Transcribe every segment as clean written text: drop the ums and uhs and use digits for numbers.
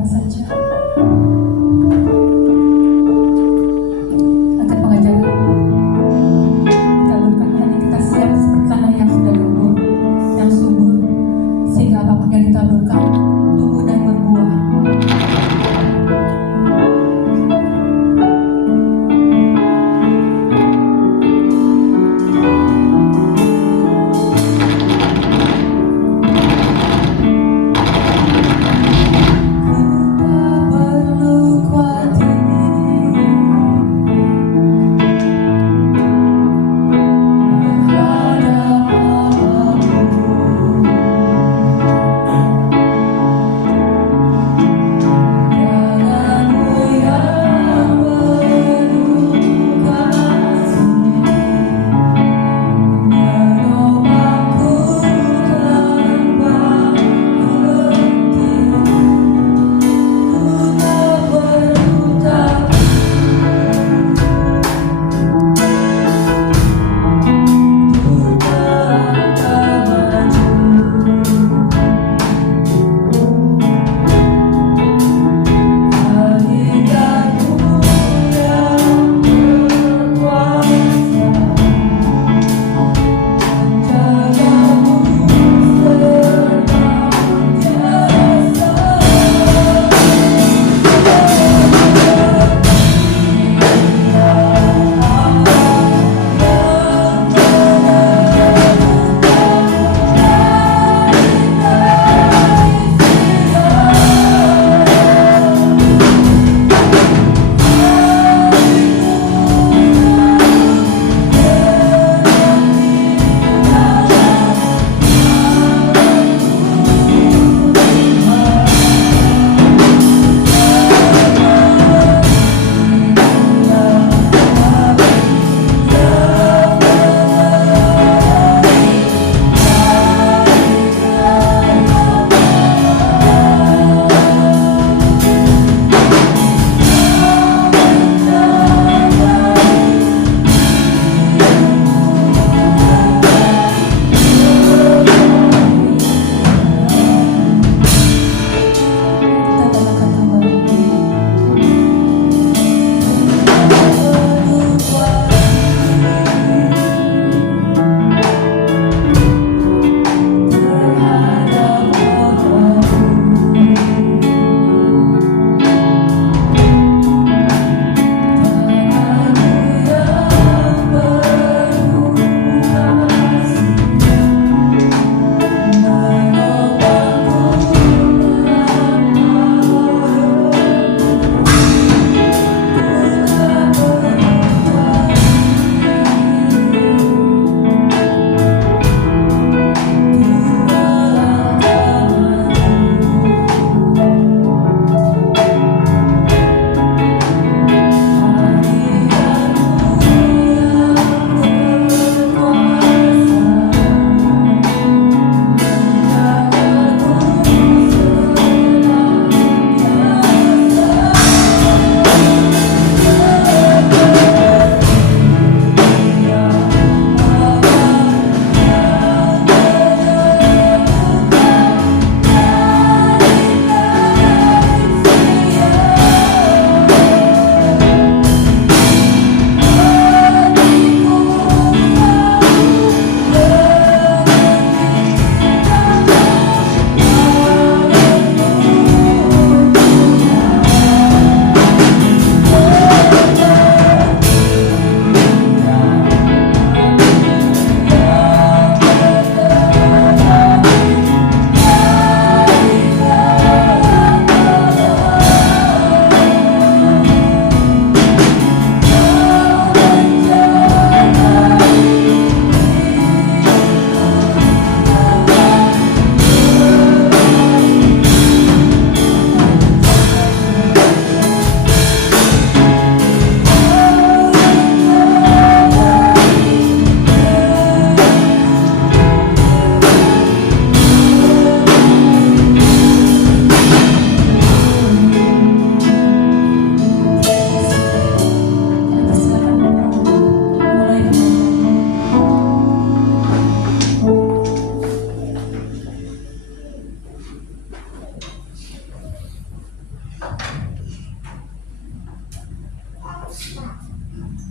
apa saja. Akan pengajaran taburkan hati kita siap seperti tanah yang sudah lumpur, yang subur, sehingga apapun yang ditaburkan tumbuh dan berbuah. Ku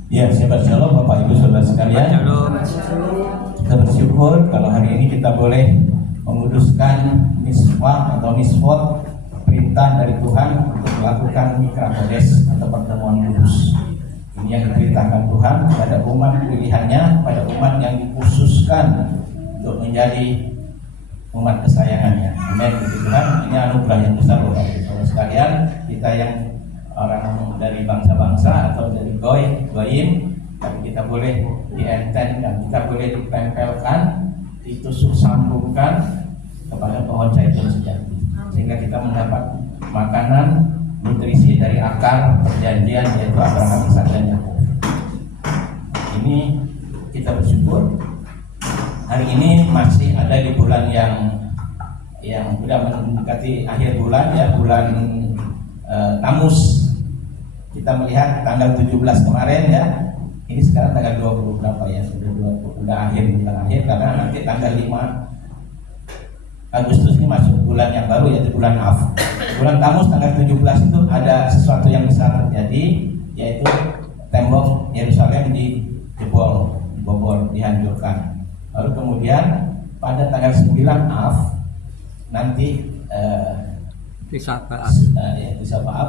Ya, Shabbat Shalom Bapak Ibu Saudara sekalian. Kita bersyukur kalau hari ini kita boleh menguduskan miswah atau miswot, perintah dari Tuhan untuk melakukan Mikra Kodes atau pertemuan kudus. Ini yang diperintahkan Tuhan pada umat pilihannya, pada umat yang dikhususkan untuk menjadi umat kesayangannya. Amin. Tuhan, ini anugerah yang besar Bapak Ibu Saudara sekalian. Kita yang orang dari bangsa-bangsa atau dari goyim, tapi kita boleh dienten dan kita boleh ditempelkan, ditusuk sambungkan kepada pohon zaitun sejati, sehingga kita mendapat makanan nutrisi dari akar perjanjian, yaitu Abraham, Ishak dan Yakub. Ini kita bersyukur hari ini masih ada di bulan yang sudah mendekati akhir bulan, ya, bulan Tamus. Kita melihat tanggal 17 kemarin, ya. Ini sekarang tanggal 20 berapa ya? Sudah akhir, bulan akhir, karena nanti tanggal 5 Agustus ini masuk bulan yang baru, yaitu bulan Av. Bulan Tamus tanggal 17 itu ada sesuatu yang besar terjadi, yaitu tembok Yerusalem dijebol, dibobol, dihancurkan. Lalu kemudian pada tanggal 9 Av nanti Tisha B'Av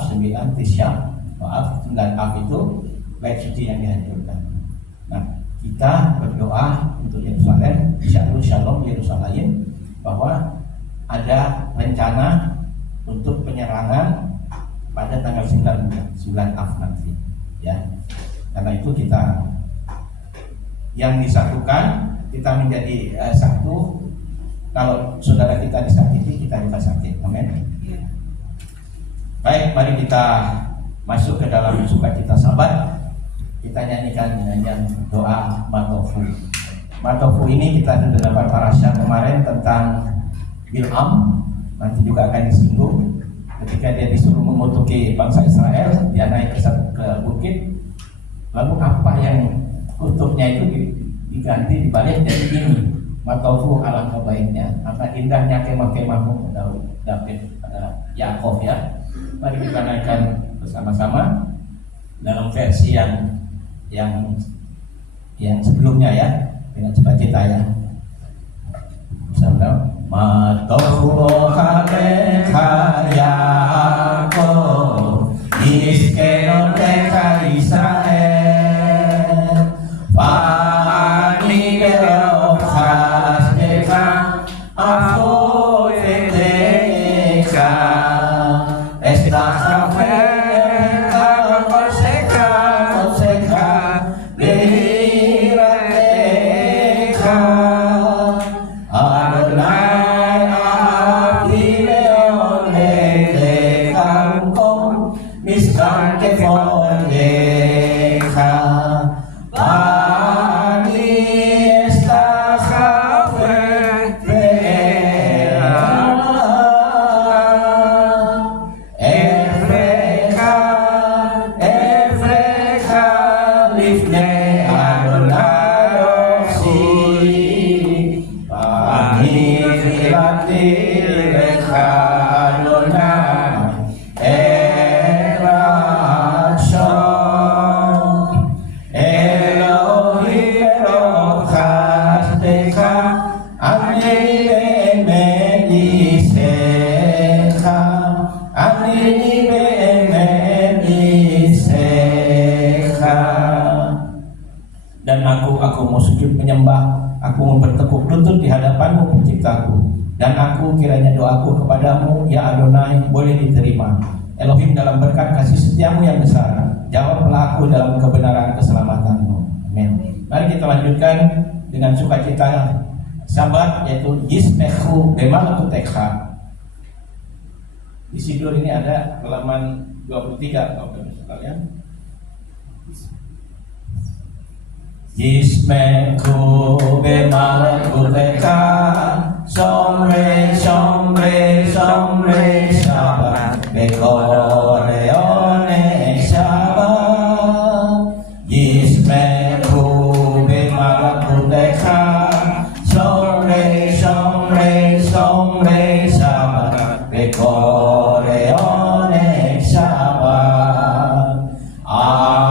9 Tisha B'Av 9 Av itu bait suci yang dihancurkan. Nah, kita berdoa untuk Yerusalem, Shalom Yerusalem, bahwa ada rencana untuk penyerangan pada tanggal 9 Av nanti, ya. Karena itu kita yang disatukan, kita menjadi satu. Kalau saudara kita disakiti, kita juga sakit. Amin. Baik, mari kita masuk ke dalam sukacita Sabat. Kita nyanyikan nyanyian doa Matofu. Matofu ini kita sudah dapat parasya kemarin tentang Bil'am. Nanti juga akan disinggung ketika dia disuruh mengutuki bangsa Israel, dia naik ke bukit. Lalu apa yang kutuknya itu diganti, dibalik jadi ini, Matofu alangkah baiknya, apa indahnya kemah-kemahmu David, Yakov, ya. Mari kita naikkan bersama-sama dalam versi yang sebelumnya, ya, dengan sukacita, ya. Bersama Matofu Kalecha Yakov Iskenon Techa Israel Pani Berochas Techa Afoy Techa Esta Techa Kosecha Beira Techa Adonai Abdi Leon Techa Miskan Kefon Techa dan aku mau sujud menyembah, aku mau bertekuk lutut di hadapanmu penciptaku, dan aku kiranya doaku kepadamu ya Adonai boleh diterima. Elohim, dalam berkat kasih setiamu yang besar, jawablah aku dalam kebenaran keselamatanmu. Amin. Mari kita lanjutkan dengan sukacita Sabat, yaitu Yismechu Bemalaku Tekha. Di Sidur ini ada halaman 23, Bapak Ibu sekalian. Yismechu Bemalakutecha Somre Somre Somre Shabbat Bekoreone Shabbat Yismechu Bemalakutecha Somre Somre Somre Shabbat Bekoreone Shabbat Amen.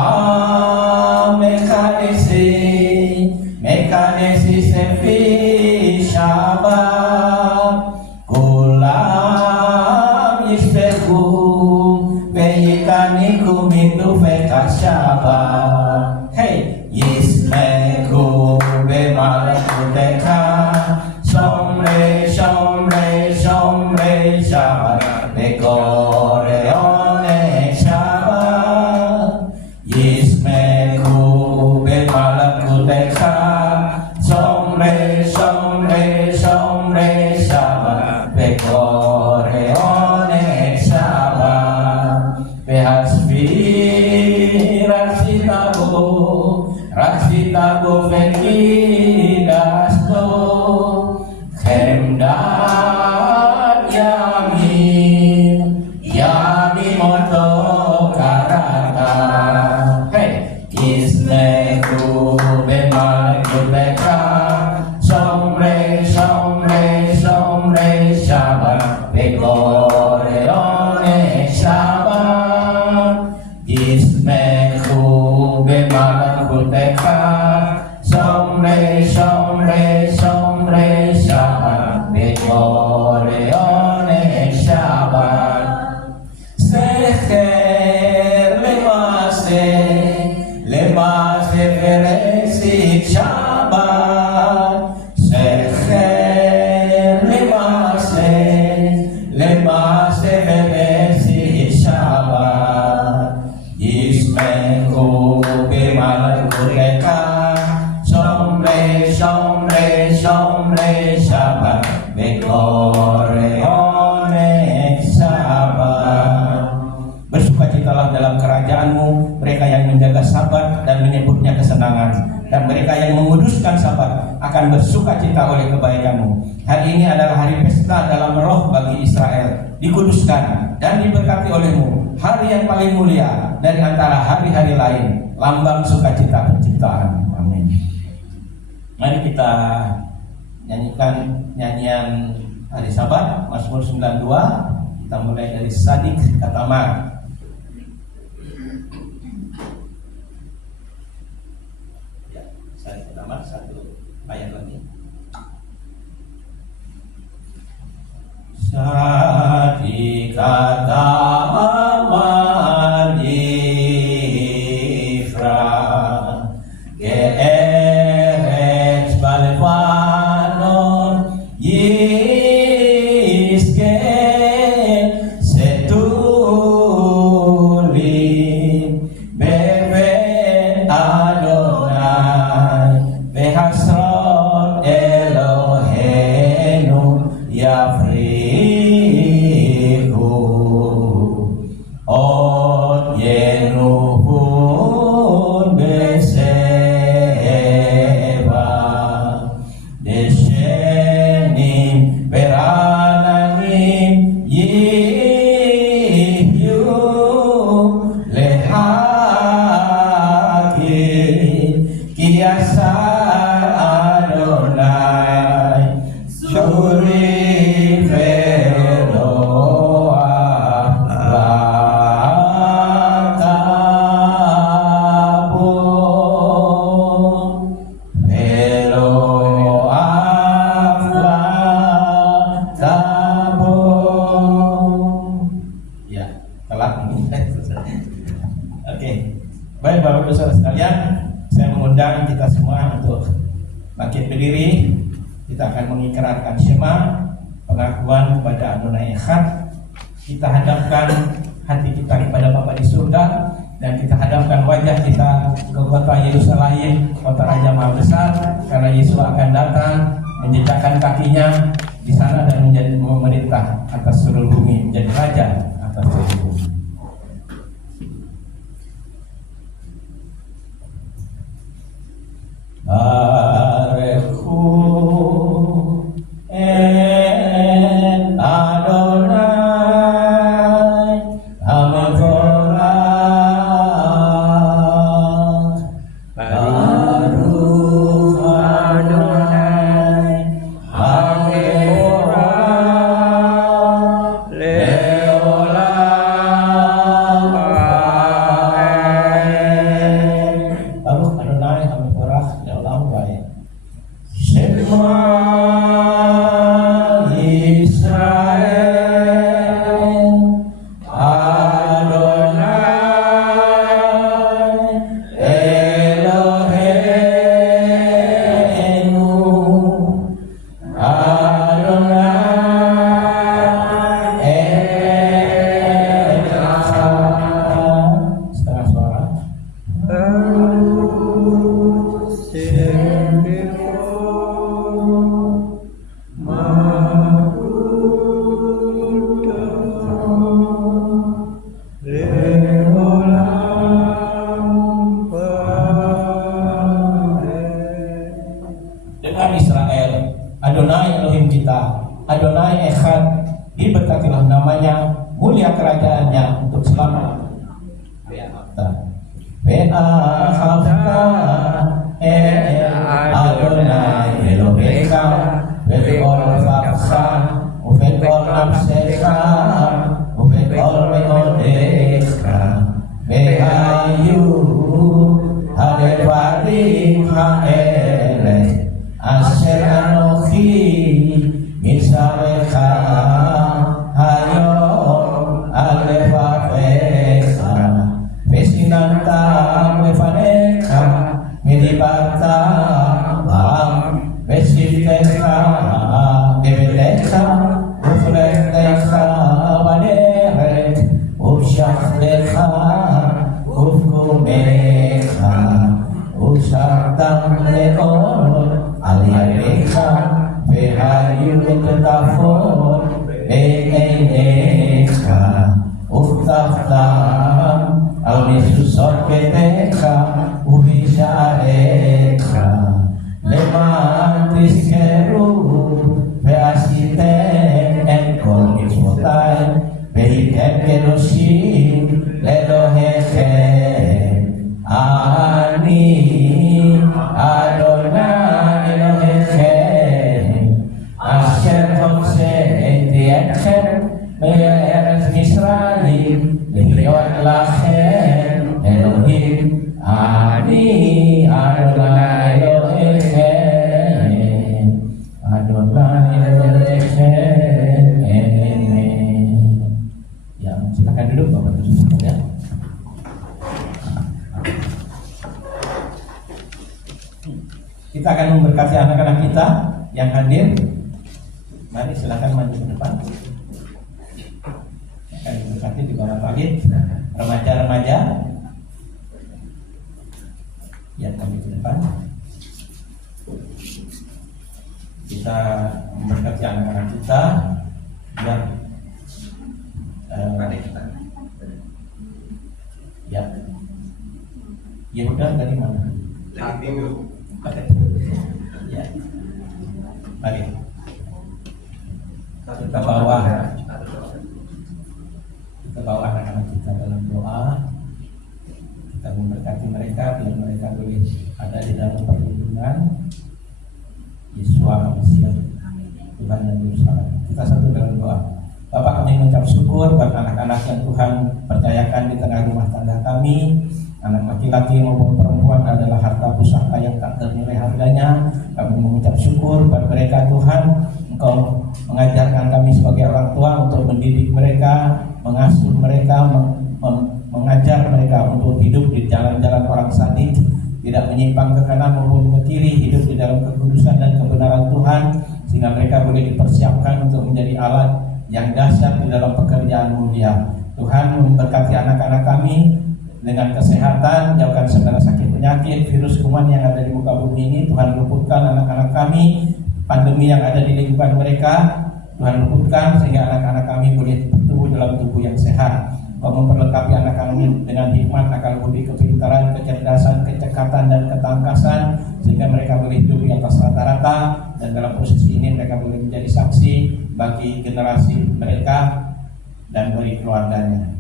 yisbergum veyikanikum itu vekashaba. Hey, yismegu bemalakuteka somre somre somre shaba bekoreone shaba. Yismegu bemalakuteka somre somre somre shaba bekoreone shaba. Behasbi Rasitabu Vekidasto Khemdat Yami Moto Karata. Hey, Isneku Bemal Gubeka Somre Somre Somre Shaba Bekoreone Shaba. Ismeku Bemal Gubeka Somre Somre Somre Shaba Bekoreone Shaba. Seher Lemase Veresik Shaba. Seher Lemase Veresik Shaba. Ismeku Bemal Gubeka Somre Somre Somre Shaba Bekoreone Shaba. Bersukacitalah dalam kerajaanmu mereka yang menjaga Sabat dan menyebutnya kesenangan, dan mereka yang menguduskan Sabat akan bersukacita oleh kebaikanmu. Hari ini adalah hari pesta dalam roh bagi Israel, dikuduskan dan diberkati olehmu, hari yang paling mulia dari antara hari-hari lain, lambang sukacita penciptaan. Amin. Mari kita nyanyikan nyanyian hari Sabat, Mazmur 92. Kita mulai dari Sadik Katamar. Ya, Sadik Katamar, satu ayat lagi. Sadik Katamar Ifra Ge'eretz Balvanon Yizke Setuli Bevet Adonai Behasron Elohenu Yafrihu Od Yenuhun Beseba Deshenim Berananim Yihyu Lehakim Kiasar Adonai Shuri Baik Bapak Ibu Saudara sekalian, saya mengundang kita semua untuk bangkit berdiri. Kita akan mengikrarkan syema, pengakuan kepada Adonai Echad. Kita hadapkan hati kita kepada Bapa di surga, dan kita hadapkan wajah kita ke kota Yerusalem, kota Raja Maha Besar, karena Yesus akan datang menjejakkan kakinya di sana dan menjadi memerintah atas seluruh bumi, menjadi raja atas seluruh bumi. Barechu en Adonai Hamevorach Baruch Adonai Hamevorach mulia kerajaannya untuk selama-lamanya. Be'ahafta Adonai Elohecha Be'kol faksa Ube'kol nafsecha Ube'kol meodecha Be'ayu Hadevarim ha'ele Asher anochi Misarecha Hayom Alevavecha Vesinanta Vefanecha Medibata Bam Vesiftecha Evetecha Ufletecha Vaneret Ushachtecha Ufkumecha Ushartam Leon Aliarecha Vehayu Tetafon Be'enecha Uftaftam Al-Misusot Ketecha Ubisharecha Lemantis Keru Be'asitem Enkol Mitzvotai Be'item Kedoshim Lelohechem Ani Adonai Elohechem Asher Hose'eti Etchem Me'eretz Misraim Lihyot lachem Elohim Ani Adonai Elohechem Adonai Elohechem. Ya, silakan duduk Bapak Ibu sekalian. Kita akan memberkati anak-anak kita yang hadir. Mari silakan maju ke depan. Akan memberkati di bawah balik remaja-remaja. Ya, maju ke depan. Kita memberkati anak-anak kita yang ya. Yehuda dari mana? Ya. Mari kita bawa anak-anak kita dalam doa. Kita memberkati mereka biar mereka boleh ada di dalam perlindungan Yesua Mesias Tuhan dan Yerusalem. Kita satu dalam doa. Bapak, kami mengucap syukur buat anak-anak yang Tuhan percayakan di tengah rumah tangga kami. Anak laki-laki maupun perempuan adalah harta pusaka yang tak ternilai harganya. Kami mengucap syukur buat mereka Tuhan. Engkau mengajarkan kami sebagai orang tua untuk mendidik mereka, mengasuh mereka, mengajar mereka untuk hidup di jalan-jalan orang sadik, tidak menyimpang ke kanan maupun ke kiri, hidup di dalam kekudusan dan kebenaran Tuhan, sehingga mereka boleh dipersiapkan untuk menjadi alat yang dahsyat di dalam pekerjaan mulia. Tuhan memberkati anak-anak kami dengan kesehatan, jauhkan segala sakit penyakit, virus kuman yang ada di muka bumi ini. Tuhan luputkan anak-anak kami, pandemi yang ada di lingkungan mereka Tuhan luputkan, sehingga anak-anak kami boleh bertumbuh dalam tubuh yang sehat. Kau memperlengkapi anak kami dengan hikmat, akal budi, kepintaran, kecerdasan, kecekatan, dan ketangkasan, sehingga mereka boleh hidup di atas rata-rata, dan dalam posisi ini mereka boleh menjadi saksi bagi generasi mereka dan bagi keluarganya.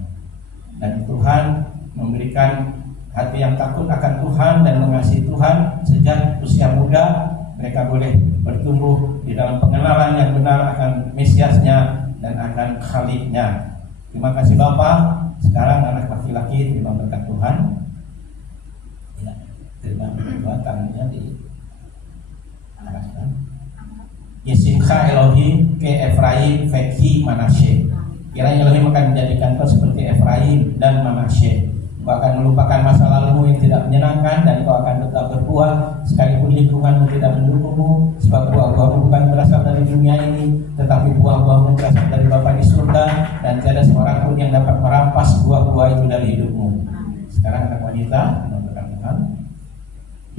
Dan Tuhan memberikan hati yang takut akan Tuhan dan mengasihi Tuhan sejak usia muda. Mereka boleh bertumbuh di dalam pengenalan yang benar akan Mesiasnya dan akan Khalidnya. Terima kasih Bapak. Sekarang anak laki-laki terima berkat Tuhan. Ya, terima berkat tangannya di arahkan. Yesimcha Elohim ke Efraim Fekhi Manasye. Kiranya Elohim akan menjadikan kau seperti Efraim dan Manasye. Kau akan melupakan masa lalumu yang tidak menyenangkan, dan kau akan tetap berbuah sekalipun lingkunganmu tidak mendukungmu, sebab buah-buahmu bukan berasal dari dunia ini, tetapi buah-buahmu berasal dari Bapa di surga, dan tiada seorang pun yang dapat merampas buah-buah itu dari hidupmu. Sekarang anak wanita menurutkan Tuhan.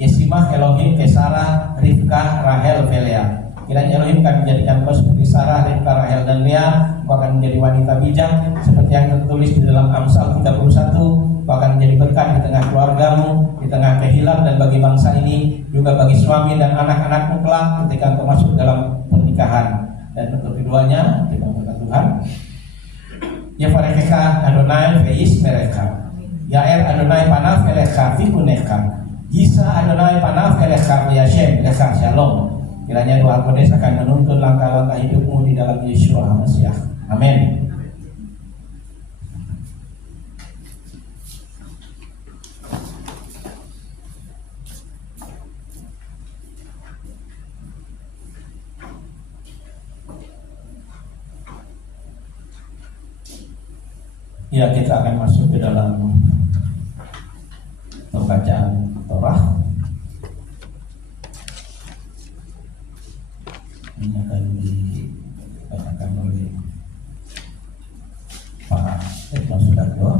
Yesimah Elohim ke Sarah, Rivka, Rahel, Lea. Kiranya Elohim akan menjadikan kau seperti Sarah, Rivka, Rahel, dan Lea. Kau akan menjadi wanita bijak seperti yang tertulis di dalam Amsal 31. Kau akan menjadi berkat di tengah keluargamu, di tengah kehilang, dan bagi bangsa ini, juga bagi suami dan anak-anakmu kelak ketika engkau masuk dalam pernikahan. Dan untuk keduanya, kita berkat Tuhan. Yevarekecha Adonai veis mereka. Yael Adonai panav elecha vikunecha. Yisa Adonai panav elecha v'yashem lecha shalom. Kiranya doa Kodes akan menuntun langkah-langkah hidupmu di dalam Yeshua HaMashiach. Amin. Ya, kita akan masuk ke dalam pembacaan Torah. Ini akan dibacakan oleh Pak Etno Sudarjo.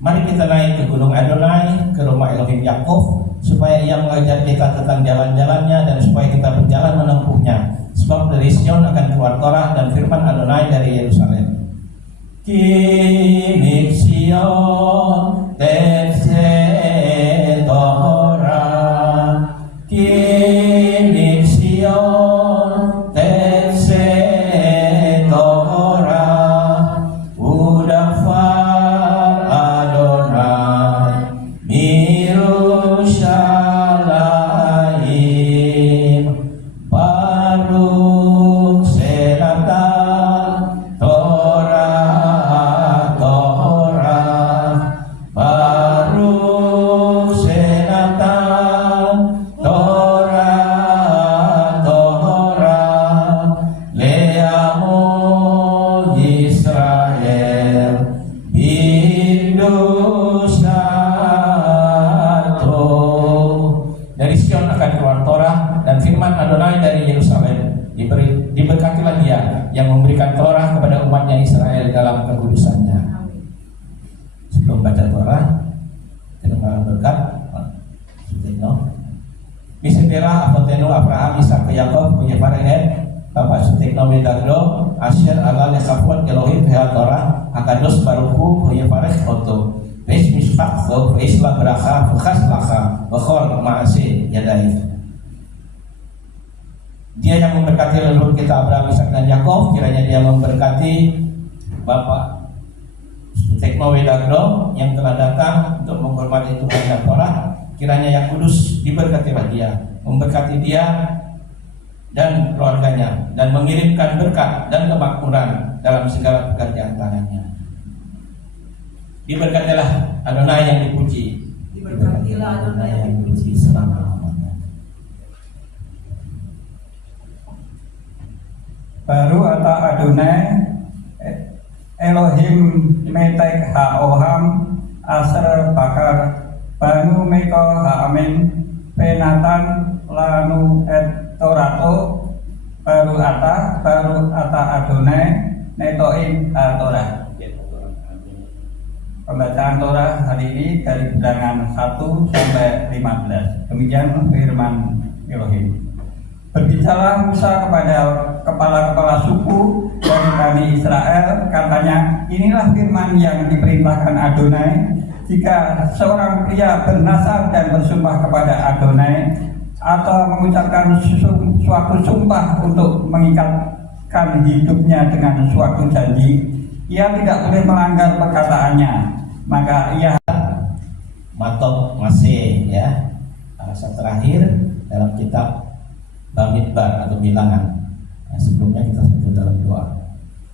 Mari kita naik ke Gunung Adonai, ke rumah Elohim Yakov, supaya ia mengajar kita tentang jalan-jalannya dan supaya kita berjalan menempuhnya. Sebab dari Sion akan keluar Torah dan firman Adonai dari Yerusalem. Kini Sion tefse Torah, kini Sion tefse Torah, udafar Adonai Mirushalayim. Baruch Senatan Torah, Torah. Baruch Senatan Torah, Torah. Le'amo Yisrael Bidushato. Dari Sion akan keluar Torah dan firman Adonai dari Yerusalem. Diberkatilah dia yang memberikan Torah kepada umatnya Israel dalam kekudusannya. Sebelum baca Torah, kita berkat Sutikno. Bismillah apotenu Abraham Ishak Yakov Yevarehet Bapak Sutikno Widagdo Asher Allah Lekafot Elohim Hea Torah Akados Baruchu Yevarech Oto Veis Mishpachto Veis La Bracha V'chas Lacha V'chol Ma'aseh Yadai. Dia yang memberkati leluhur kita Abraham, Ishak dan Yakov, kiranya dia memberkati Bapak Sutikno Widagdo yang telah datang untuk menghormati Tuhan dan Torah. Kiranya yang kudus diberkatilah dia, memberkati dia dan keluarganya, dan mengirimkan berkat dan kemakmuran dalam segala pekerjaan tangannya. Diberkatilah Adonai yang dipuji. Diberkatilah Adonai yang dipuji selama-lamanya. Baru ata Adonai Elohim metek haoham asr bakar banu meko haamin penatan lanu et torato baru ata Adonai netoin Torah. Pembacaan Torah hari ini dari bilangan 1 sampai 15. Demikian firman Elohim. Berbicara Musa kepada kepala-kepala suku dari Bani Israel, katanya, inilah firman yang diperintahkan Adonai. Jika seorang pria bernasar dan bersumpah kepada Adonai atau mengucapkan suatu sumpah untuk mengikatkan hidupnya dengan suatu janji, ia tidak boleh melanggar perkataannya. Maka ia Matok masih ya. Bahasa terakhir dalam kitab Bamidbar atau bilangan. Nah, sebelumnya kita satu dalam doa.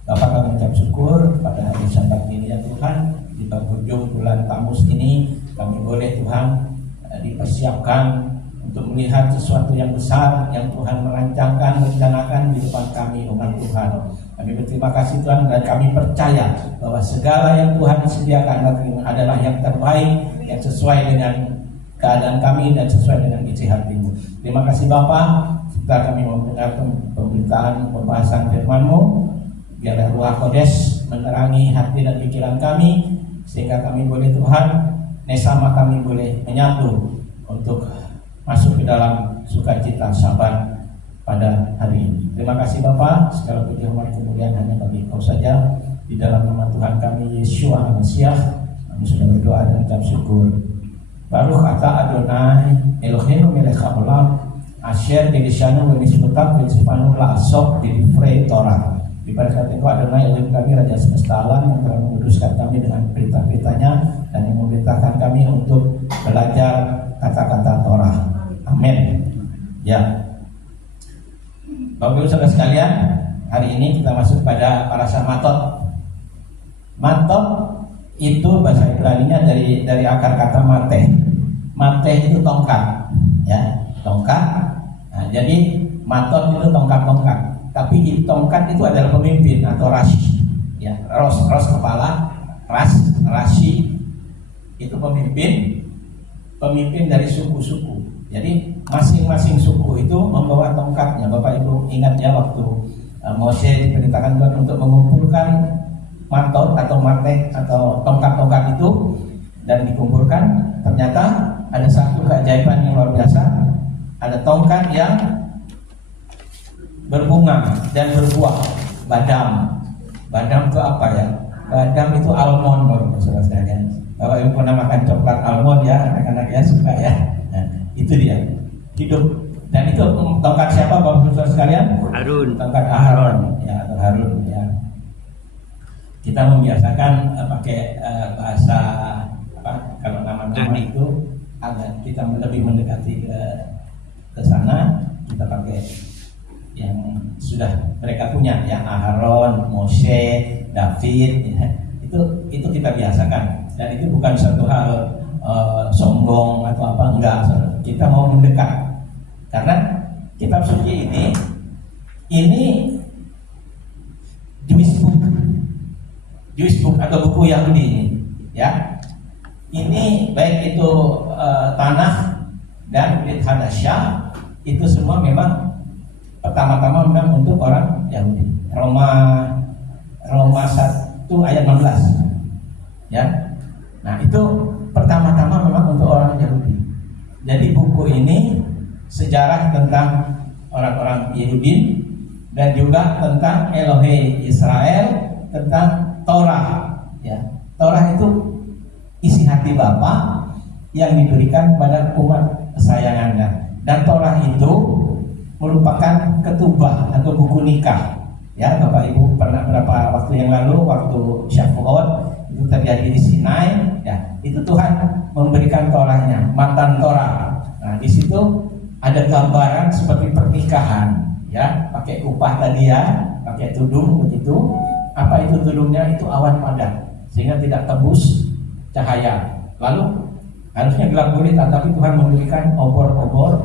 Bapak kami ucap syukur pada hari Sabat ini ya Tuhan, di penghujung bulan Tamus ini kami boleh Tuhan dipersiapkan untuk melihat sesuatu yang besar yang Tuhan merancangkan, rencanakan di depan kami umat Tuhan. Kami berterima kasih Tuhan dan kami percaya bahwa segala yang Tuhan sediakan adalah yang terbaik, yang sesuai dengan keadaan kami dan sesuai dengan isi hati-Mu. Terima kasih Bapak. Setelah kami mendengar pemberitaan pembahasan firman-Mu, biarlah Ruach Kodes menerangi hati dan pikiran kami, sehingga kami boleh Tuhan, nesama kami boleh menyatu untuk masuk ke dalam sukacita Sabat pada hari ini. Terima kasih Bapak, segala puji hormat kemuliaan hanya bagi Engkau saja. Di dalam nama Tuhan kami Yeshua HaMashiach, kami sudah berdoa dan ucap syukur. Baruch ata Adonai Eloheinu melech haolam asher dilishanu venismutat v'tzipanu la'asok b'divrei Torah. Diberkati Engkau Adonai Elohim kami, Raja semesta alam, yang telah menguduskan kami dengan perintah-perintahnya dan yang memerintahkan kami untuk belajar kata-kata Torah. Amin. Ya, Bapak Ibu Saudara sekalian, hari ini kita masuk pada parasha Matot. Matot itu bahasa Ibraninya dari akar kata mate. Mate itu tongkat, ya, tongkat. Nah, jadi Matot itu tongkat-tongkat. Tapi di tongkat itu adalah pemimpin atau rashi, ya, ros kepala, rashi itu pemimpin dari suku-suku. Jadi masing-masing suku itu membawa tongkatnya. Bapak Ibu ingat ya, waktu Mose diperintahkan Tuhan untuk mengumpulkan matot atau mate atau tongkat-tongkat itu dan dikumpulkan, ternyata ada satu keajaiban yang luar biasa. Ada tongkat yang berbunga dan berbuah, badam. Badam itu apa ya? Badam itu almond, Bapak Saudara sekalian. Bapak Ibu pernah makan coklat almond ya, anak-anak ya suka ya. Nah, itu dia hidup. Dan itu tongkat siapa, Bapak Saudara sekalian? Harun. Tongkat Aharon ya, atau Harun ya. Kita membiasakan pakai bahasa apa? Kalau nama-nama itu agak kita lebih mendekati ke sana, kita pakai yang sudah mereka punya, ya, Aharon, Mose, David, ya. Itu kita biasakan, dan itu bukan satu hal sombong atau apa, enggak. Kita mau mendekat karena kitab suci ini Jewish book atau buku Yahudi ini, ya. Ini baik itu Tanakh dan Brit Hadasyah, itu semua memang pertama-tama memang untuk orang Yahudi. Roma 1 ayat 16. Ya. Nah, itu pertama-tama memang untuk orang Yahudi. Jadi buku ini sejarah tentang orang-orang Yahudi dan juga tentang Elohe Israel, tentang Torah, ya. Torah itu isi hati Bapa yang diberikan kepada umat kesayangannya. Dan Torah itu merupakan ketubah atau buku nikah, ya. Bapak Ibu pernah berapa waktu yang lalu, waktu Shavuot itu terjadi di Sinai, ya, itu Tuhan memberikan Torahnya, matan Torah. Nah, di situ ada gambaran seperti pernikahan, ya, pakai upah tadi ya, pakai tudung begitu. Apa itu tudungnya? Itu awan padat sehingga tidak tembus cahaya. Lalu harusnya gelap gulita, tapi Tuhan memberikan obor-obor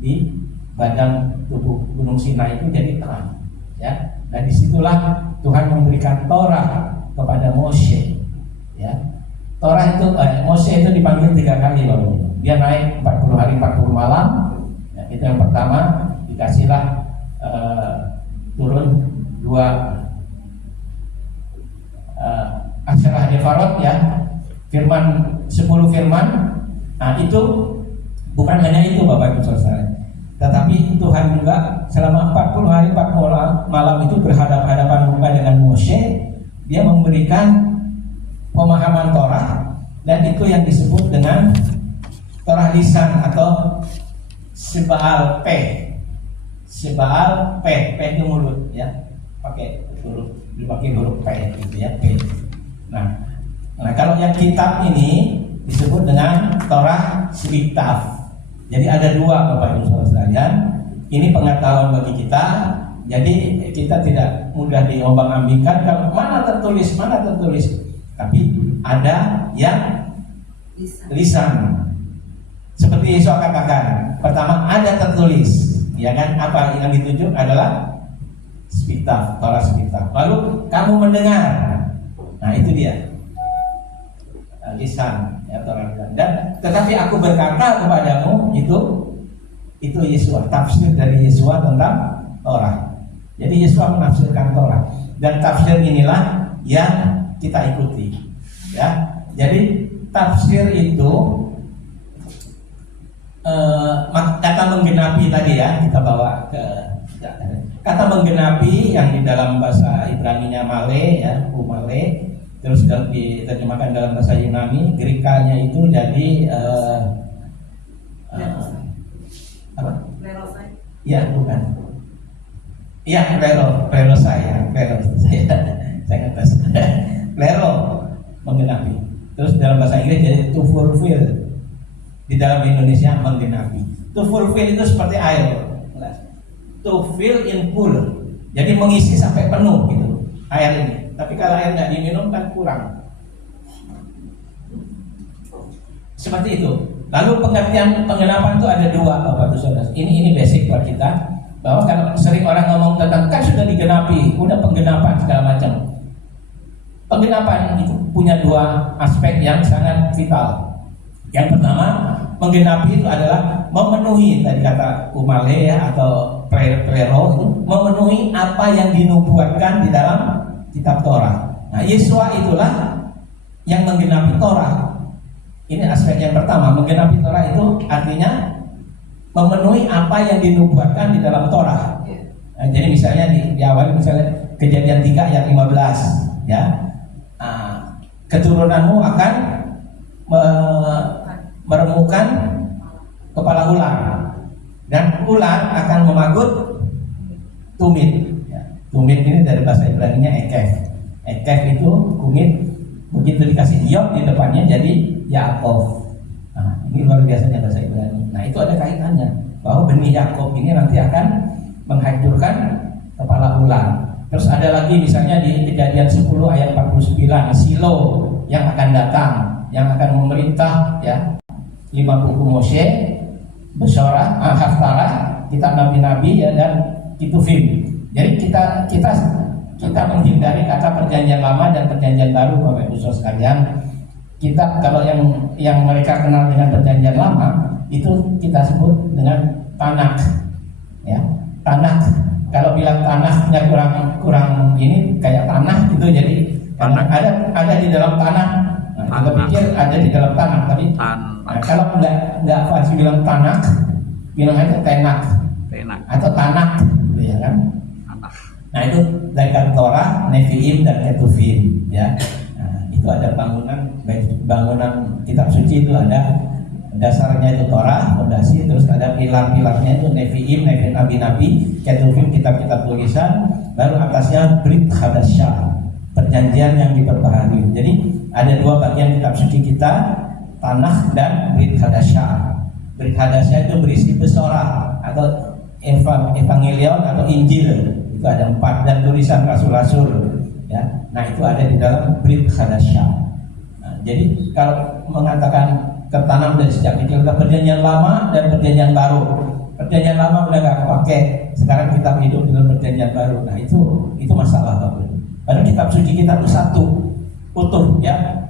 di badan tubuh Gunung Sinai itu jadi terang, ya. Dan disitulah Tuhan memberikan Torah kepada Mose, ya. Torah itu Mose itu dipanggil 3 kali lalu. Dia naik 40 hari 40 malam. Ya, itu yang pertama, dikasihlah turun 2 Asyarah Devarot, ya. Firman 10 firman. Nah, itu bukan hanya itu Bapak Ibu Saudara. Tetapi Tuhan juga selama 40 hari 40 malam itu berhadapan muka dengan Mose. Dia memberikan pemahaman Torah, dan itu yang disebut dengan Torah lisan atau Sebaal Peh. Sebaal Peh, Peh itu mulut, ya. Dipakai huruf P gitu ya, P. Nah, kalau yang kitab ini disebut dengan Torah Swiktaf. Jadi ada 2 Bapak Ibu Saudara sekalian. Ini pengetahuan bagi kita. Jadi kita tidak mudah diombang-ambingkan kalau mana tertulis. Tapi ada yang lisan. Seperti Yesus katakan, pertama ada tertulis, ya kan? Apa yang ditunjuk adalah Swiktaf, Torah Swiktaf. Lalu kamu mendengar. Nah, itu dia. Lisan, ya, Torah. Dan tetapi aku berkata kepadamu, itu Yesua, tafsir dari Yesua tentang Torah. Jadi Yesua menafsirkan Torah, dan tafsir inilah yang kita ikuti, ya. Jadi tafsir itu kata menggenapi tadi, ya, kita bawa ke kata menggenapi yang di dalam bahasa Ibraninya male, ya, umale. Terus diterjemahkan dalam bahasa Yunani, Grikanya itu jadi apa? Ya, bukan. Iya, plero saya ngetes. Plero menggenapi. Terus dalam bahasa Inggris jadi to fulfill. Di dalam Indonesia menggenapi. To fulfill itu seperti air. To fill in full. Jadi mengisi sampai penuh gitu air ini. Tapi kalau air nggak diminum kan kurang. Seperti itu. Lalu pengertian penggenapan itu ada dua, Bapak Ibu Saudara. Ini basic buat kita. Bahwa kalau sering orang ngomong tentang kan sudah digenapi, udah penggenapan segala macam. Penggenapan itu punya dua aspek yang sangat vital. Yang pertama, menggenapi itu adalah memenuhi, tadi kata Umale ya, atau plero itu memenuhi apa yang dinubuatkan di dalam kitab Torah. Nah, Yesua itulah yang menggenapi Torah. Ini aspek yang pertama. Menggenapi Torah itu artinya memenuhi apa yang dinubuatkan di dalam Torah. Nah, jadi misalnya di awal misalnya Kejadian 3 ayat 15 ya. Keturunanmu akan meremukkan kepala ular dan ular akan memagut tumit. Tumit ini dari bahasa Ibrani-nya ekef. Ekef itu kumit, begitu dikasih iot di depannya jadi Yaakov. Nah, ini luar biasanya bahasa Ibrani. Nah, itu ada kaitannya bahwa benih Yaakov ini nanti akan menghancurkan kepala ular. Terus ada lagi misalnya di Kejadian 10 ayat 49, Silo yang akan datang, yang akan memerintah ya 5 buku Moshe, Besorah, Haftara, kitab nabi-nabi ya, dan Kitufim. Jadi kita menghindari kata perjanjian lama dan perjanjian baru, Bapak Ibu Saudara sekalian. Kita kalau yang mereka kenal dengan perjanjian lama itu kita sebut dengan Tanakh. Ya, Tanakh. Kalau bilang tanahnya kurang ini kayak tanah gitu, jadi tanah ada di dalam tanah. Nah, kita pikir ada di dalam tanah, tapi kalau nggak pasti bilang tanah, bilang aja tenak atau tanah, gitu ya kan? Nah, itu dari kata Torah, Neviim dan Ketuvim, ya. Nah, itu ada bangunan kitab suci itu ada dasarnya itu Torah, fondasi, terus ada pilar-pilarnya itu Neviim, nabi-nabi, Ketuvim, kitab-kitab tulisan, baru atasnya Brit Hadasyah, perjanjian yang diperbaharui. Jadi ada dua bagian kitab suci kita, Tanakh dan Brit Hadasyah. Brit Hadasyah itu berisi Besorah atau Evangelion atau Injil. Itu ada 4 dan tulisan rasul-rasul ya. Nah, itu ada di dalam Brit Hadasyah. Nah, jadi kalau mengatakan tertanam dari sejak kecil ke perjanjian lama dan perjanjian baru. Perjanjian lama udah nggak pakai, sekarang kita hidup dengan perjanjian baru. Nah, itu masalah Bapak. Padahal kitab suci kita itu satu utuh ya.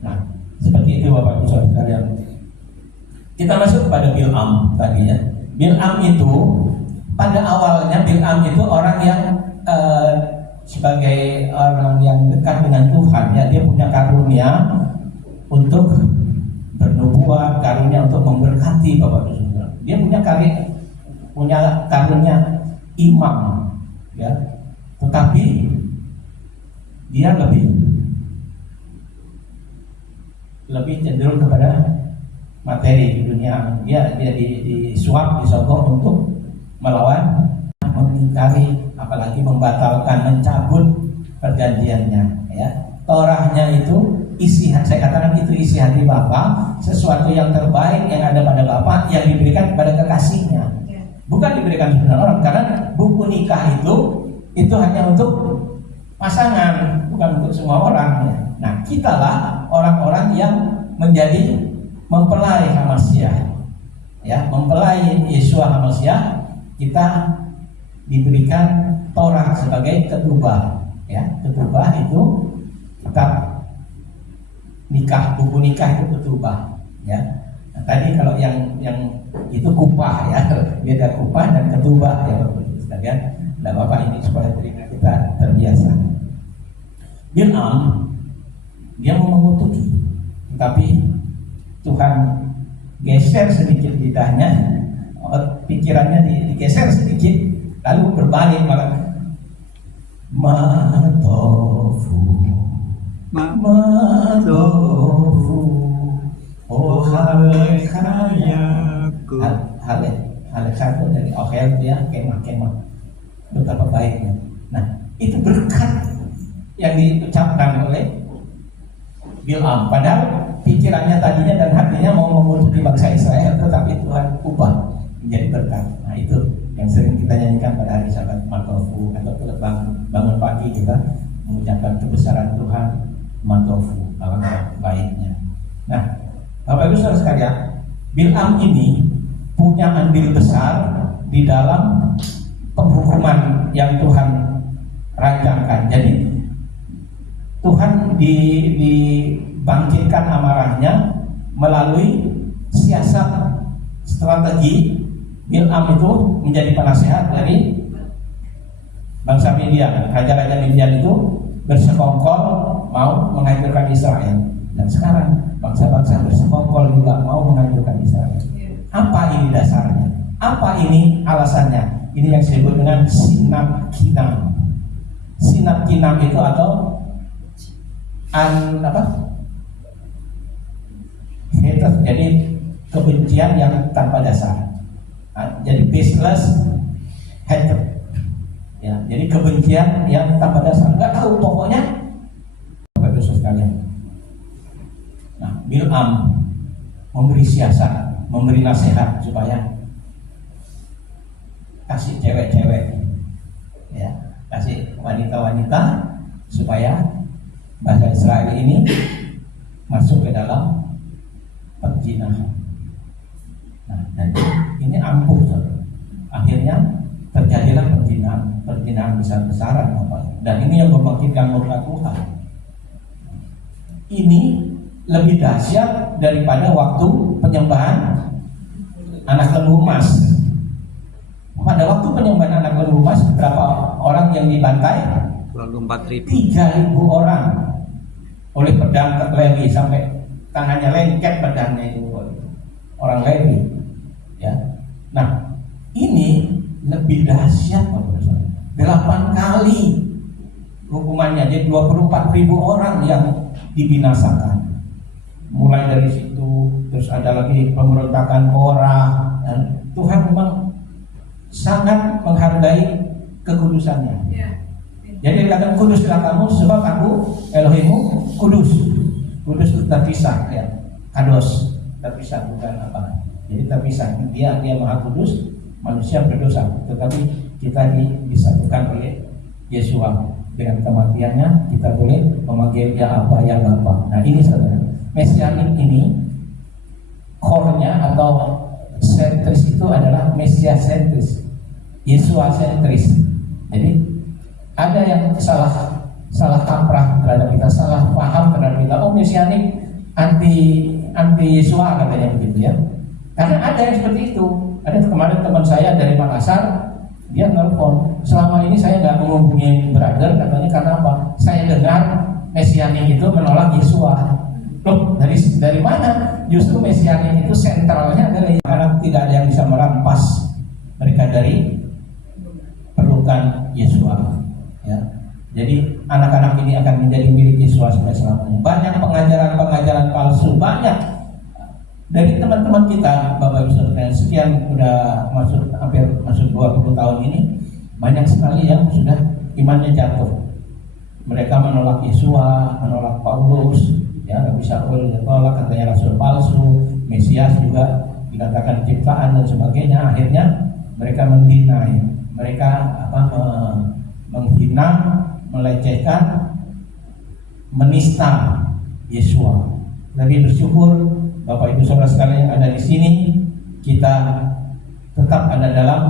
Nah, seperti itu Bapak Ibu Saudara sekalian. Kita masuk pada Bil'am tadi ya. Bil'am itu pada awalnya Bil'am itu orang yang sebagai orang yang dekat dengan Tuhan ya, dia punya karunia untuk bernubuat, karunia untuk memberkati Bapak Ibu Saudara. Dia punya karunia imam ya. Tetapi dia lebih cenderung kepada materi di dunia. Dia disuap, disogok untuk melawan, mengingkari, apalagi membatalkan, mencabut perjanjiannya ya. Torahnya itu saya katakan itu isi hati Bapa, sesuatu yang terbaik yang ada pada Bapa yang diberikan kepada kekasihnya, bukan diberikan kepada orang. Karena buku nikah itu hanya untuk pasangan, bukan untuk semua orang ya. Nah, kitalah orang-orang yang menjadi mempelai Hamasyah ya, mempelai Yesua Hamasyah. Kita diberikan Torah sebagai ketubah ya. Ketubah itu kitab nikah, buku nikah itu ketubah ya. Nah, tadi kalau yang itu kupah ya, beda kupah dan ketubah ya Bapak sekalian. Nah, Bapak ini supaya telinga kita terbiasa. Bil'am dia mau mengutuki, tapi Tuhan geser sedikit lidahnya, pikirannya digeser sedikit, lalu berbalik malah matofu oh halechayaku, halecha itu dari ohel dia kemah betapa baiknya. Nah, itu berkat yang diucapkan oleh Bil'am. Padahal pikirannya tadinya dan hatinya mau mengutuki bangsa Israel, tetapi Tuhan ubah menjadi berkat. Nah, itu yang sering kita nyanyikan pada hari Sabat Matofu, atau bangun pagi kita mengucapkan kebesaran Tuhan, Matofu, alangkah baiknya. Nah, Bapak Ibu Saudara sekalian, Bil'am ini punya andil besar di dalam penghukuman yang Tuhan rancangkan. Jadi Tuhan dibangkitkan amarahnya melalui siasat strategi. Bil'am itu menjadi penasehat dari bangsa Midian. Raja-raja Midian itu bersekongkol mau menghancurkan Israel. Dan sekarang bangsa-bangsa bersekongkol juga mau menghancurkan Israel. Apa ini dasarnya? Apa ini alasannya? Ini yang disebut dengan sinap kinam. Sinap kinam itu atau hatred, jadi kebencian yang tanpa dasar. Jadi baseless hatred. Ya, jadi kebencian yang tanpa dasar. Enggak tahu pokoknya. Bapak Ibu sekalian. Nah, Bil'am memberi siasat, memberi nasihat supaya kasih cewek-cewek, ya, kasih wanita-wanita supaya bangsa Israel ini masuk ke dalam perzinahan. Nah, dan ini ampuh, saudara. Akhirnya terjadilah perzinahan besar-besaran, dan ini yang membangkitkan murka Tuhan. Ini lebih dahsyat daripada waktu penyembahan anak lembu emas. Pada waktu penyembahan anak lembu emas, berapa orang yang dibantai? 3.000 orang oleh pedang Lewi, sampai tangannya lengket pedangnya itu orang Lewi. Ya, nah ini lebih dahsyat, 8 kali hukumannya, jadi 24.000 orang yang dibinasakan. Mulai dari situ, terus ada lagi pemberontakan Korah, dan Tuhan memang sangat menghargai kekudusannya. Jadi dikatakan kuduslah kamu sebab aku Elohimmu kudus. Kudus itu terpisah, ya. Kados, terpisah, bukan apa. Jadi terpisah. Dia Maha Kudus, manusia berdosa. Tetapi kita disatukan oleh Yesua. Dengan kematiannya kita boleh memanggil dia apa yang Bapa. Nah, ini saudara, mesianik ini core-nya atau sentris itu adalah Mesias sentris, Yesua sentris. Jadi ada yang salah kaprah terhadap kita, salah paham terhadap kita. Oh, mesianik anti Yesua katanya begitu, ya. Karena ada yang seperti itu. Ada kemarin teman saya dari Makassar, dia nelfon, selama ini saya nggak menghubungi brother, katanya karena apa? Saya dengar mesianik itu menolak Yesua. Loh, dari mana? Justru mesianik itu sentralnya adalah karena tidak ada yang bisa merampas mereka dari pelukan Yesua. Ya. Jadi anak-anak ini akan menjadi milik Yesua sampai selamanya. Banyak pengajaran palsu, banyak dari teman-teman kita, Bapak Ibu Saudara, sekian udah hampir masuk 20 tahun ini, banyak sekali yang sudah imannya jatuh. Mereka menolak Yesua, menolak Paulus, ya, nggak bisa ditolak, katanya rasul palsu, Mesias juga dikatakan ciptaan dan sebagainya. Akhirnya mereka mendinai, mereka menghina, melecehkan, menista Yesua. Tapi bersyukur Bapak Ibu Saudara sekalian yang ada di sini, kita tetap ada dalam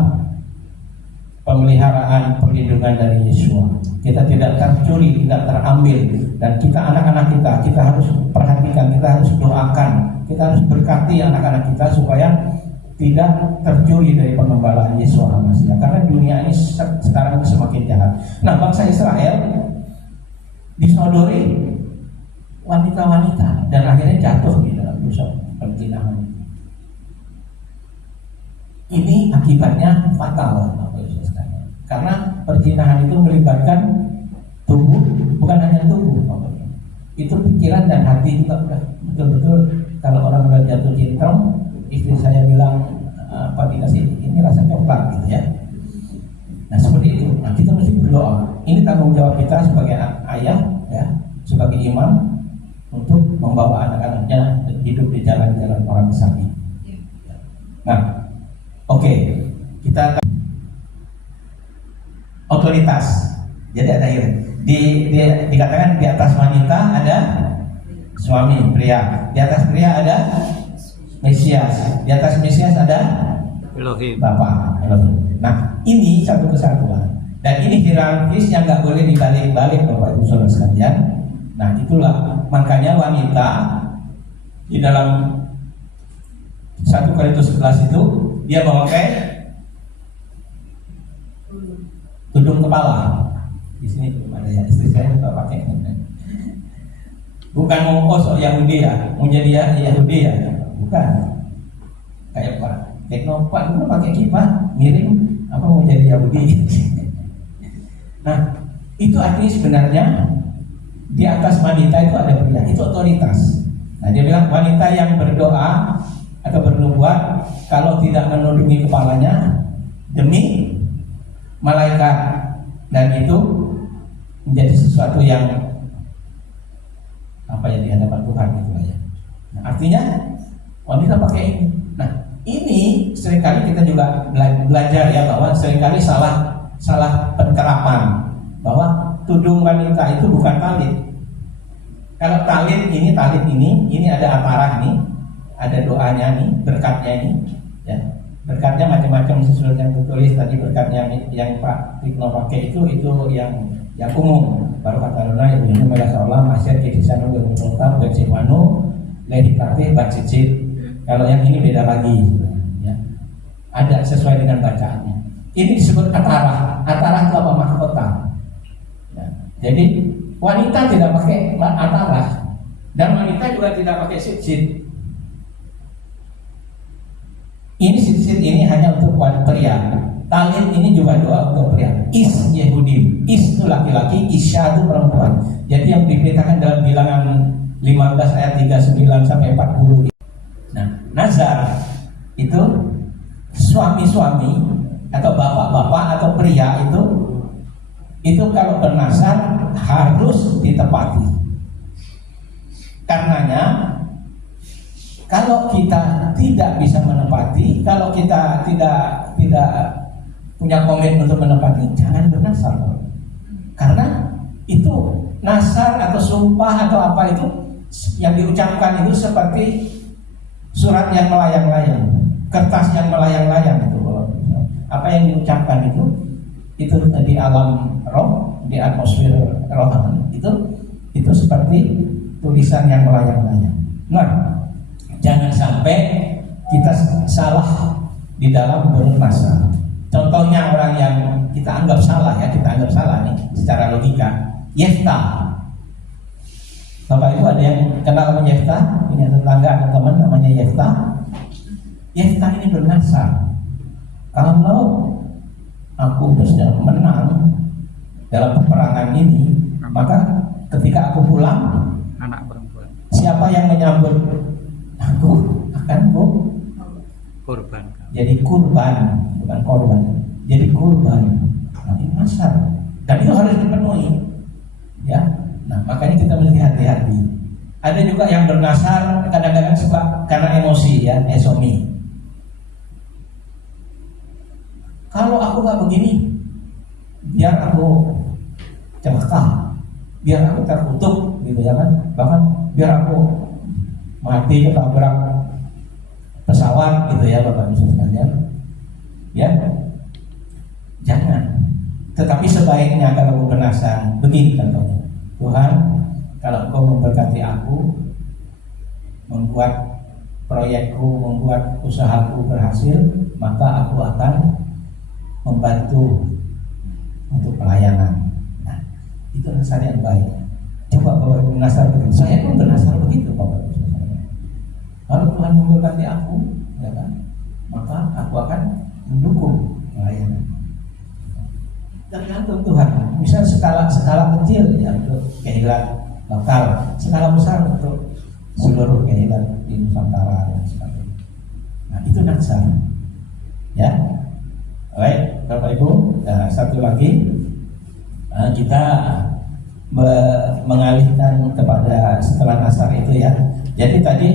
pemeliharaan perlindungan dari Yesua. Kita tidak tercuri, tidak terambil, dan kita anak-anak kita harus perhatikan, kita harus doakan, kita harus berkati anak-anak kita supaya tidak tercuri dari pengembalaan Yesua HaMashiach. Karena dunia ini sekarang semakin jahat. Nah, bangsa Israel disodori wanita-wanita dan akhirnya jatuh di dalam dosa perzinahan. Ini akibatnya fatal, karena perzinahan itu melibatkan tubuh, bukan hanya tubuh, itu pikiran dan hati juga. Betul-betul kalau orang udah jatuh cintrong, istri saya bilang, Pak dikasih ini rasa coklat gitu, ya. Nah, seperti itu. berdoa. Ini tanggung jawab kita sebagai ayah, ya, sebagai imam untuk membawa anak-anaknya hidup di jalan-jalan orang sakit. Nah, oke, kita akan otoritas. Jadi ada dikatakan di atas wanita ada suami pria, di atas pria ada Mesias, di atas Mesias ada Elohim. Bapak Elohim. Nah, ini satu kesatuan dan ini hierarkis yang nggak boleh dibalik-balik, Bapak Ibu Saudara sekalian. Nah, itulah makanya wanita di dalam 1 Korintus 11 itu dia memakai tudung kepala. Di sini belum ada ya, istri saya juga pakai. Bukan mau sok Yahudi ya, mau jadi Yahudi ya, bukan. Kayak Pak Teknopat dulu pakai kipas, miring apa mau jadi Yahudi. Nah, itu artinya sebenarnya di atas wanita itu ada pria, itu otoritas. Nah, dia bilang wanita yang berdoa atau bernubuat kalau tidak menundukkan kepalanya demi malaikat, dan itu menjadi sesuatu yang apa ya di hadapan Tuhan gitu ya. Nah, artinya wanita pakai ini. Nah, ini seringkali kita juga belajar ya bahwa seringkali salah penkerapan bahwa tudung wanita itu bukan talit. Kalau talit ini ada amarah nih, ada doanya nih, berkatnya ini, ya. Berkatnya macam-macam sesuai yang tertulis tadi. Berkatnya yang Pak Tikno pakai itu yang umum. Baru kata Luna ini merasa Allah masyarakat di sana bermutam bercimanu lagi pakai bacicit. Kalau yang ini beda lagi, ya. Ada sesuai dengan bacaannya. Ini disebut atarah. Atarah itu apa? Mahkota. Ya. Jadi wanita tidak pakai atarah dan wanita juga tidak pakai sit-sit. Ini sit-sit ini hanya untuk pria. Talit ini juga doa untuk pria. Is Yehudi, is itu laki-laki, isya itu perempuan. Jadi yang diberitakan dalam bilangan 15 ayat 39 sampai 40. Nah, nazar itu suami-suami atau bapak-bapak atau pria itu kalau bernazar harus ditepati. Karenanya kalau kita tidak bisa menepati, kalau kita tidak punya komitmen untuk menepati, jangan bernazar. Karena itu nazar atau sumpah atau apa itu yang diucapkan itu seperti surat yang melayang-layang, kertas yang melayang-layang itu. Apa yang diucapkan itu di alam roh, di atmosfer rohani itu seperti tulisan yang melayang-layang. Nah, jangan sampai kita salah di dalam bernazar. Contohnya orang yang kita anggap salah nih secara logika, Yefta. Bapak Ibu ada yang kenal sama Yefta? Punya tetangga atau teman namanya Yefta? Yefta ini bernazar, kalau aku bisa menang dalam peperangan ini, maka ketika aku pulang, Anak perempuan. siapa yang menyambut aku akan Korban. jadi kurban, bukan korban, jadi kurban. Nah, ini nazar dan itu harus dipenuhi, ya. Nah, makanya kita mesti hati-hati. Ada juga yang bernazar kadang-kadang suka karena emosi, ya, esomi. Kalau aku nggak begini, biar aku celaka, biar aku terkutuk, gitu ya kan? Bahkan biar aku mati ketabrak pesawat, gitu ya, Bapak Ibu sekalian. Ya, jangan. Tetapi sebaiknya kalau mau bernazar, begini contohnya. Tuhan, kalau Engkau memberkati aku, membuat proyekku, membuat usahaku berhasil, maka aku akan membantu untuk pelayanan. Nah, itu nazar yang baik. Coba Bapak Ibu nazar begitu. Saya pun bernazar begitu, Bapak Ibu. Kalau Tuhan memberkati aku, ya kan, maka aku akan mendukung pelayanan. Tergantung Tuhan. Misal skala kecil ya untuk kehilangan lokal, skala besar untuk seluruh kehilangan di Nusantara dan sebagainya. Nah, itu nazar. Ya. Baik, Bapak Ibu, satu lagi kita mengalihkan kepada setelah nasar itu ya. Jadi tadi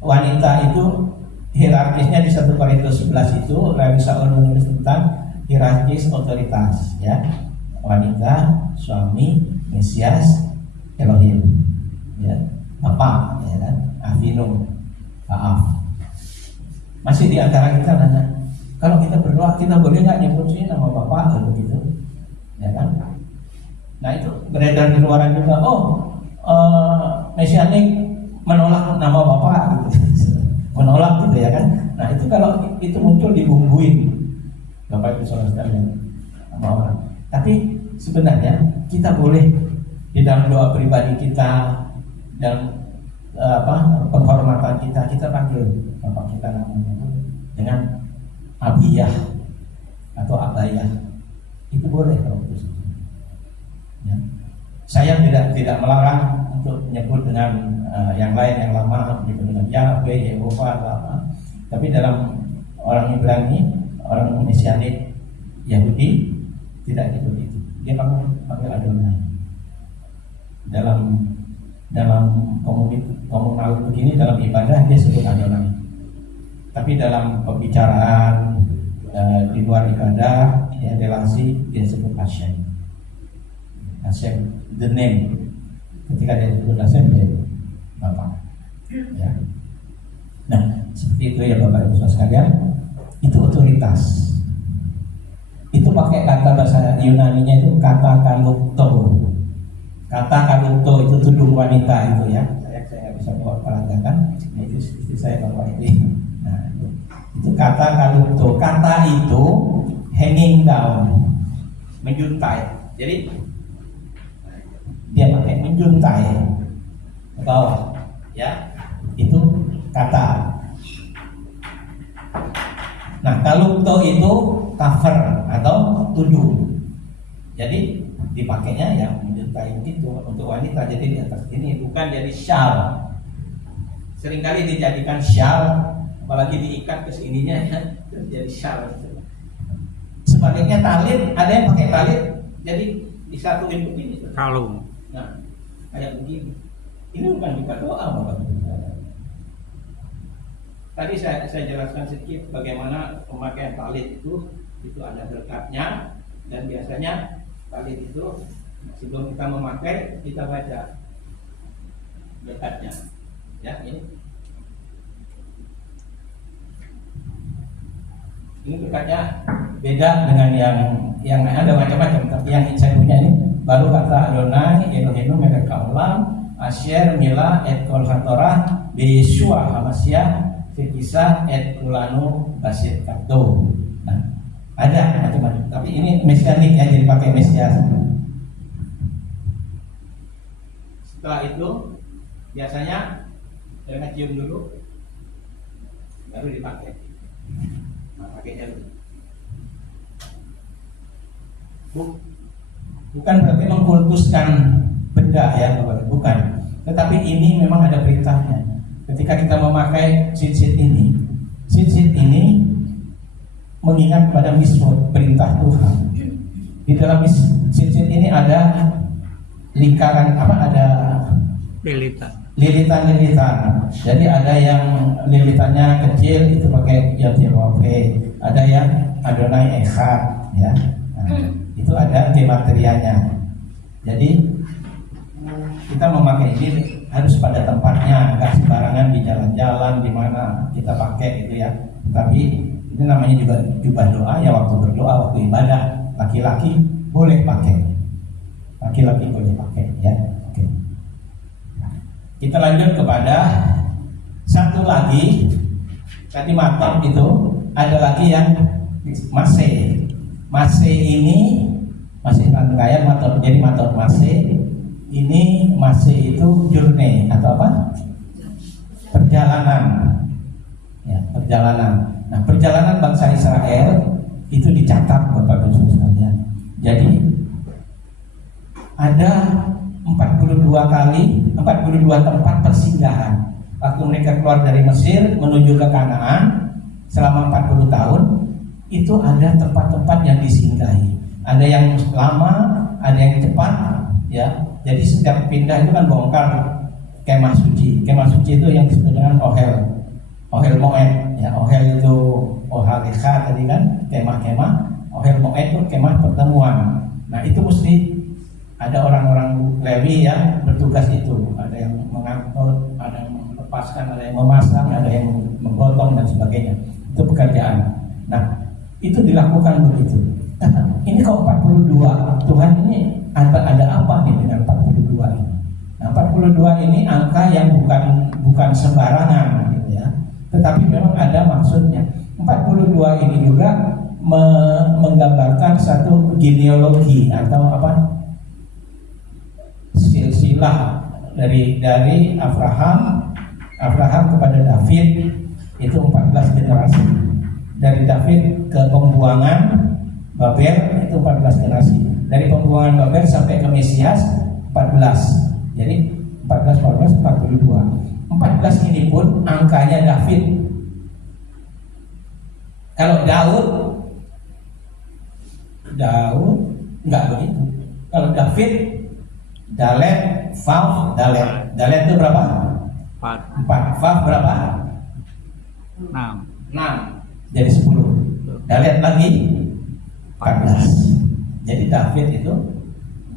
wanita itu hierarkisnya di 1 Korintus 11 itu Rabi Saul menulis tentang hierarkis otoritas ya. Wanita, suami, Mesias, Elohim ya. Bapak ya kan, Avinum, Maaf. Masih di antara kita nanya, kalau kita berdoa kita boleh nggak nyebutin nama Bapak begitu ya kan? Nah itu beredar di luaran juga. Mesianik menolak nama Bapak gitu. Menolak gitu ya kan. Nah itu kalau itu muncul dibumbuin Bapak Ibu Saudara sekalian sama orang. Tapi sebenarnya kita boleh di dalam doa pribadi kita dan penghormatan kita panggil Bapak kita namanya dengan Abiyah atau Abayah. Itu boleh kalau itu. Ya. Saya tidak melarang untuk menyebut dengan yang lain yang lama, menyebut dengan Yahweh, Yehova atau apa. Tapi dalam orang Ibrani, orang Mesianik Yahudi tidak seperti itu. Dia panggil Adonai. Dalam komunal begini, dalam ibadah dia sebut Adonai. Tapi dalam pembicaraan di luar ibadah, ya relasi dia sebut Hashem. Hashem, the name. Ketika dia sebut Hashem, dia Bapak. Ya. Nah, seperti itu ya Bapak Ibu Saudara sekalian. Itu otoritas. Itu pakai kata bahasa Yunaninya itu kata kalukto. Kata kalukto itu tudung wanita itu ya. Saya nggak bisa bawa perhatikan. Itu istri saya bawa ini. Nah, itu kata kalukto. Kata itu hanging down, menjuntai. Jadi dia pakai menjuntai ke bawah, ya. Itu kata. Nah, kalukto itu cover atau tudung. Jadi dipakainya yang menjuntai itu untuk wanita, jadi di atas ini, bukan jadi shawl. Seringkali dijadikan shawl, apalagi diikat ke sininya ya, jadi shawl. Sebaliknya talit, ada yang pakai talit, jadi disatuin begini. Kalung. Nah, kayak begini. Ini bukan juga doa, Bapak. Tadi saya jelaskan sedikit bagaimana pemakaian talit itu ada berkatnya, dan biasanya talit itu sebelum kita memakai kita baca berkatnya. Ya, ini berkatnya beda dengan yang ada macam-macam, tapi yang saya punya ini baru kata Adonai Elohenu melek kaulam Asher Mila et Kol Hatorah Beyeshua Hamasya Fikisah et Kulanu Basit Kato. Nah, ada macam-macam, tapi ini mesianik ya, jadi pakai Mesias. Setelah itu biasanya jangan cium dulu, baru dipakai. Nah, pakainya dulu. Bukan berarti mengkultuskan benda ya, bukan. Tetapi ini memang ada perintahnya. Ketika kita memakai sit-sit ini mengingat pada miswot, perintah Tuhan. Di dalam sit-sit ini ada lingkaran ada lilitan. Jadi ada yang lilitannya kecil itu pakai Yahweh, ada yang Adonai Echad ya. Nah, itu ada gematrianya. Jadi kita memakai ini harus pada tempatnya, nggak sembarangan di jalan-jalan di mana kita pakai gitu ya. Tapi ini namanya juga jubah doa ya, waktu berdoa, waktu ibadah. Laki-laki boleh pakai, ya. Oke. Kita lanjut kepada satu lagi. Tadi matok itu ada lagi yang Mase ini masih rangkaian matot. Jadi matot Mase ini itu journey atau apa? Perjalanan. Ya, perjalanan. Nah, perjalanan bangsa Israel itu dicatat Bapak Ibu sekalian. Jadi ada 42 tempat persinggahan. Waktu mereka keluar dari Mesir menuju ke Kanaan selama 40 tahun, itu ada tempat-tempat yang disinggahi. Ada yang lama, ada yang cepat, ya. Jadi setiap pindah itu kan bongkar kemah suci. Kemah suci itu yang disebut dengan ohel moed, ya. Ohel itu ohalekha tadi kan, kemah-kemah. Ohel moed itu kemah pertemuan. Nah itu mesti ada orang-orang Lewi yang bertugas itu. Ada yang mengangkut, ada yang melepaskan, ada yang memasang, ada yang menggotong dan sebagainya. Itu pekerjaan. Nah itu dilakukan begitu. Nah, ini kok 42, Tuhan ini ada apa nih dengan 42 ini? Nah 42 ini angka yang bukan sembarangan gitu ya. Tetapi memang ada maksudnya. 42 ini juga menggambarkan satu genealogi atau apa? Silsilah dari Abraham kepada David itu 14 generasi. Dari David ke pembuangan Babel itu 14 generasi. Dari pembuangan Babel sampai ke Mesias 14. Jadi 14 42. 14 ini pun angkanya David. Kalau Daud enggak begitu. Kalau David Dalet, Vav, Dalet itu berapa? 4. Vav berapa? 6. Jadi 10. Dalet lagi 14. Jadi David itu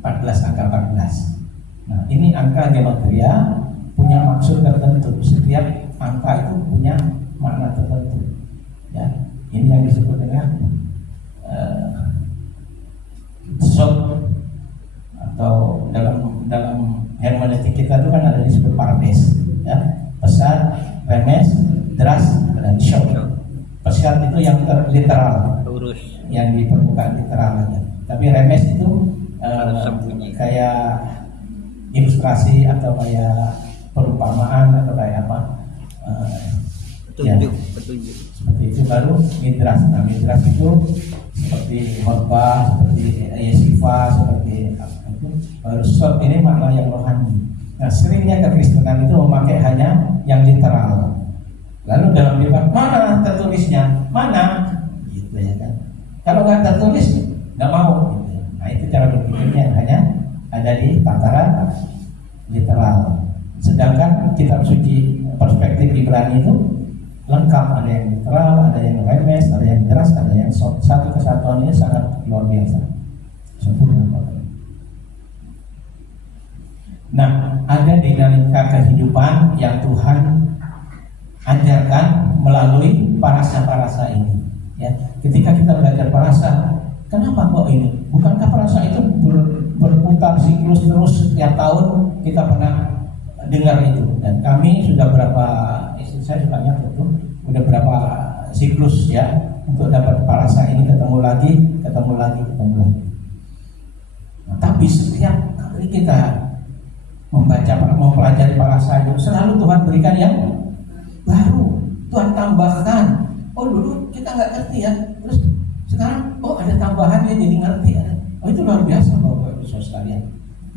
14, angka 14. Nah, ini angka gematria punya maksud tertentu. Setiap angka itu punya makna tertentu. Ya, ini yang disebut dengan sod, atau dalam hermeneutik kita itu kan ada disebut pardes, ya, pesat, remes, dras, dan syok. Pesat itu yang literal, yang di permukaan literal aja. Tapi remes itu kayak ilustrasi atau kayak perumpamaan atau kayak apa? Petunjuk. Seperti itu. Baru midras. Nah, midras itu seperti khotbah, seperti yesifa, seperti apa itu. Baru sod ini makna yang rohani. Nah, seringnya kekristenan itu memakai hanya yang literal. Lalu dalam debat, mana tertulisnya? Mana? Gitu ya kan. Kalau nggak tertulis, nggak mau. Gitu. Nah, itu cara berpikirnya hanya ada di tataran literal. Sedangkan kitab suci perspektif Ibrani itu lengkap, ada yang literal, ada yang remes, ada yang deras, ada yang satu kesatuannya sangat luar biasa, sempurna. Nah, ada dinamika kehidupan yang Tuhan ajarkan melalui parasa-parasa ini. Ya, ketika kita belajar parasa, kenapa kok ini? Bukankah parasa itu berputar siklus terus setiap tahun? Kita pernah dengar itu, dan kami sudah istri saya suka nyatet tuh, udah berapa siklus ya untuk dapat parasa ini, ketemu lagi. Nah, tapi setiap kali kita mempelajari parasa itu, selalu Tuhan berikan yang baru, Tuhan tambahkan. Oh dulu kita nggak ngerti ya, terus sekarang ada tambahan ya, jadi ngerti ya. Oh itu luar biasa Bapak Ibu sekalian.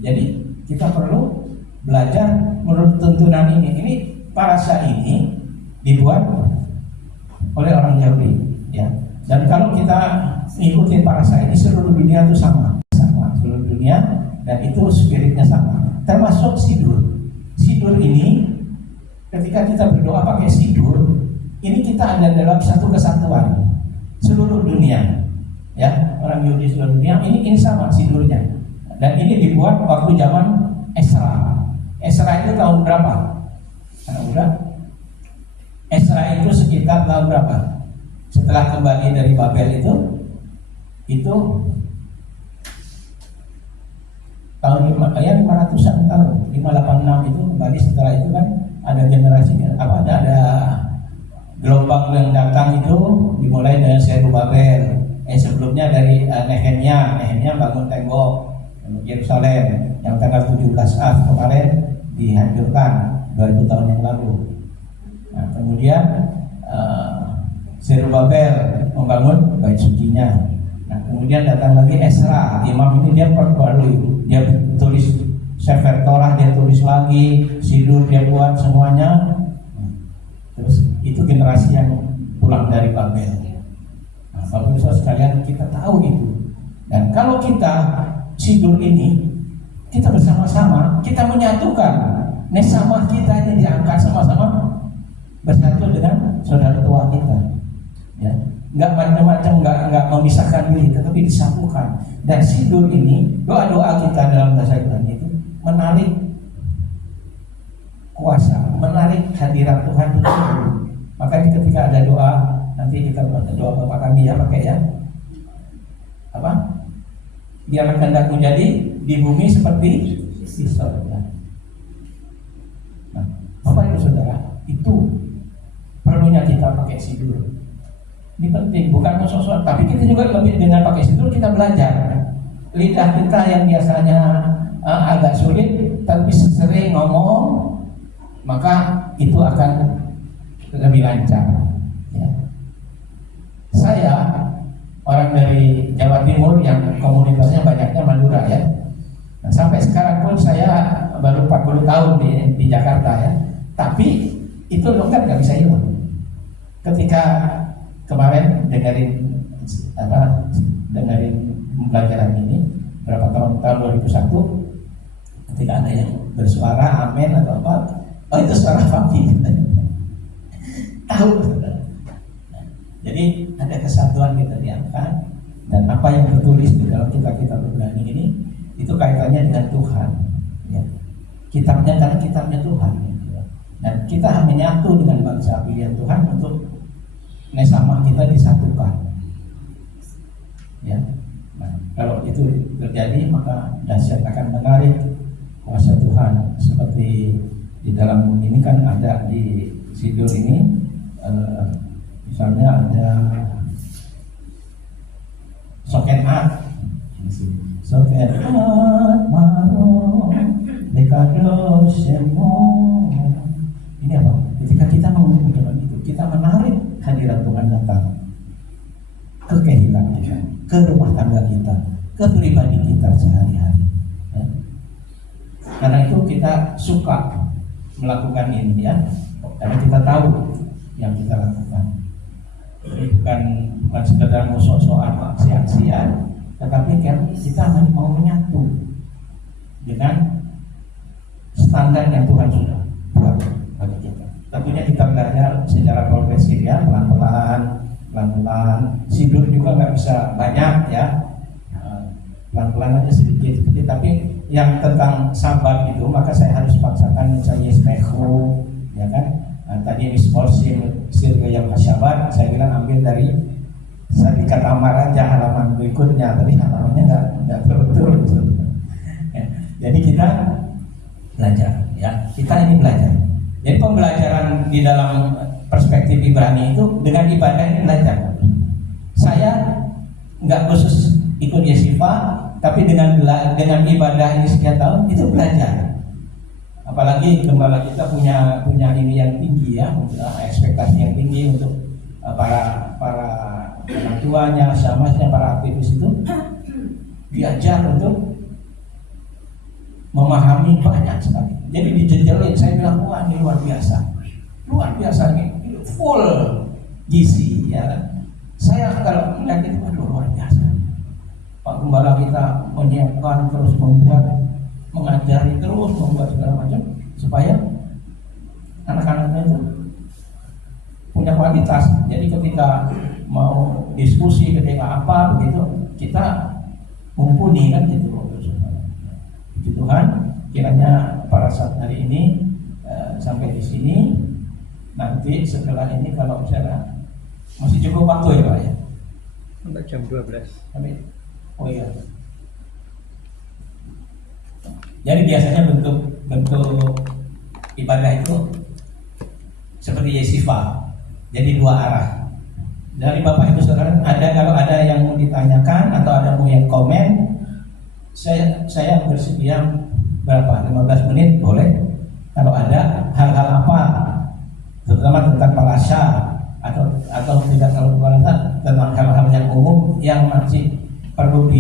Jadi kita perlu belajar menurut tuntunan ini. Ini parasa ini dibuat oleh orang Yahudi, ya. Dan kalau kita ngikutin parasa ini, seluruh dunia itu sama seluruh dunia, dan itu spiritnya sama. Termasuk sidur. Sidur ini, ketika kita berdoa pakai sidur, ini kita ada dalam satu kesatuan seluruh dunia, ya, orang Yahudi seluruh dunia. Ini sama sidurnya, dan ini dibuat waktu zaman Esra. Esra itu tahun berapa? Esra itu sekitar tahun berapa? Setelah kembali dari Babel itu tahun 500-an tahun, 586 itu kembali. Setelah itu kan ada generasi ada gelombang yang datang itu dimulai dari Zerubabel. Sebelumnya dari Nehemia bangun tembok Yerusalem yang tanggal 17 Av kemarin dihancurkan 2000 tahun yang lalu. Nah, kemudian Zerubabel membangun bait sucinya. Nah, kemudian datang lagi Esra, imam ini dia perbarui, dia tulis Sefer Torah, dia tulis lagi, Sidur dia buat semuanya. Terus itu generasi yang pulang dari Babel. Nah, Bapak Ibu sekalian, kita tahu itu Dan kalau kita sidur ini, kita bersama-sama, kita menyatukan nesama kita ini diangkat sama-sama bersatu dengan saudara tua kita. Ya, nggak macam-macam, nggak memisahkan diri, tetapi disatukan. Dan sidur ini, doa-doa kita dalam bahasa Ibrani itu menarik kuasa, menarik hadirat Tuhan itu. Makanya ketika ada doa, nanti kita doa Bapak kami ya, pakai ya apa? Biarlah kehendakmu jadi di bumi seperti di surga. Nah, Bapak Ibu Saudara, itu perlunya kita pakai sidur. Ini penting, bukan sosok, tapi kita juga lebih dengan pakai sidur kita belajar. Lidah kita yang biasanya agak sulit, tapi sering ngomong, maka itu akan lebih lancar. Ya. Saya orang dari Jawa Timur yang komunitasnya banyaknya Madura ya. Nah, sampai sekarang pun saya baru 40 tahun di Jakarta ya. Tapi itu logat nggak bisa hilang. Ketika kemarin dengerin pembelajaran ini berapa tahun 2001, ketika ada yang bersuara amin atau apa, oh itu suara Fabi. Tahu. Jadi ada kesatuan kita diangkat, dan apa yang tertulis di dalam kitab-kitab Ibrani ini itu kaitannya dengan Tuhan. Ya. Kitabnya karena kitabnya Tuhan. Ya. Dan kita menyatu dengan bangsa pilihan Tuhan untuk nesama kita disatukan. Ya. Nah, kalau itu terjadi maka dahsyat akan menarik kuasa Tuhan. Seperti di dalam ini kan ada di sidur ini, misalnya ada sokenat, sokenat maro dekado semo. Ini apa? Ketika kita mengumpulkan itu, kita menarik hadirat Tuhan datang ke kehidupan kita, ke rumah tangga kita, ke pribadi kita sehari-hari. Ya. Karena itu kita suka melakukan ini ya, karena kita tahu yang kita lakukan. Bukan sekedar musuh-musuhan aksi-aksian, tetapi kan kita mau menyatu dengan standar yang Tuhan sudah buat bagi kita. Tentunya kita belajar secara progresif ya, pelan-pelan. Sidur juga nggak bisa banyak ya, pelan-pelan aja sedikit. Tapi yang tentang sabar itu, maka saya harus paksakan misalnya Yesmehu, ya kan? Nah, tadi misporsim sirgayam masyabat, saya bilang ambil dari Sadikat Amar aja halaman berikutnya, tapi halamannya nggak betul. Ya, jadi kita belajar, ya kita ini belajar. Jadi pembelajaran di dalam perspektif Ibrani itu dengan ibadah ini belajar. Saya nggak khusus ikut Yesifa, tapi dengan ibadah ini sekian tahun itu belajar. Apalagi gembala kita punya ini yang tinggi ya, ekspektasi yang tinggi untuk para orang tuanya, sahabatnya, para aktivis itu diajar untuk memahami banyak sekali. Jadi dijejelin, saya bilang wah ini luar biasa nih, full gizi ya. Saya kalau melihat itu luar biasa. Pak Gembala kita menyiapkan terus mengajari terus membuat segala macam supaya anak-anaknya itu punya kualitas. Jadi ketika mau diskusi, ketika apa begitu kita mumpuni kan gitu. Puji Tuhan, kiranya pada saat hari ini sampai di sini. Nanti setelah ini kalau misalnya masih cukup waktu ya Pak ya? Sampai jam 12. Oh iya. Jadi biasanya bentuk ibadah itu seperti Yesifa. Jadi dua arah. Dari Bapak Ibu Saudara, kalau ada yang mau ditanyakan atau ada yang komen, saya bersedia berapa? 15 menit boleh. Kalau ada hal-hal apa, terutama tentang Palasya atau tidak kalau tentang hal-hal yang umum yang masih perlu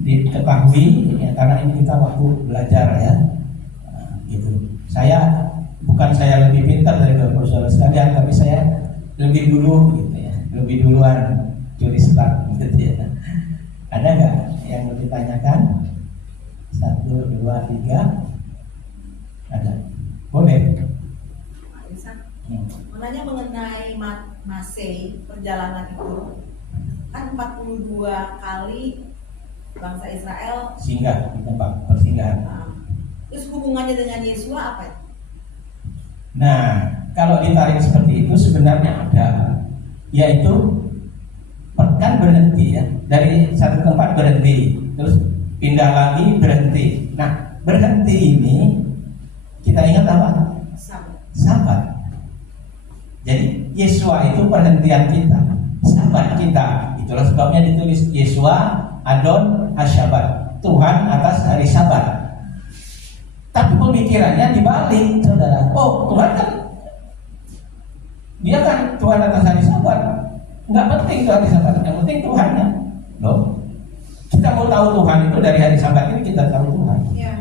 diketahui ya, karena ini kita waktu belajar ya. Nah, gitu. Bukan saya lebih pintar dari Bapak Saudara sekalian, tapi saya lebih dulu gitu ya, lebih duluan curi start gitu ya. Ada nggak yang mau ditanyakan? 1, 2, 3. Ada. Boleh. Pak Ihsan, mau nanya mengenai Mase perjalanan itu kan 42 kali bangsa Israel Singgah di tempat persinggahan. terus hubungannya dengan Yesua apa ya? Nah, kalau ditarik seperti itu sebenarnya ada, yaitu kan berhenti ya, dari satu tempat berhenti, terus pindah lagi berhenti. Nah, berhenti ini kita ingat apa? Sabat. Jadi Yesua itu perhentian kita, sabat kita. Itulah sebabnya ditulis Yesua Adon Hasyabat, Tuhan atas hari Sabat. Tapi pemikirannya dibalik, saudara. Oh, Tuhan kan, dia kan Tuhan atas hari Sabat. Nggak penting itu hari Sabat, yang penting Tuhannya. Loh, kita mau tahu Tuhan itu dari hari Sabat ini kita tahu Tuhan. Ya,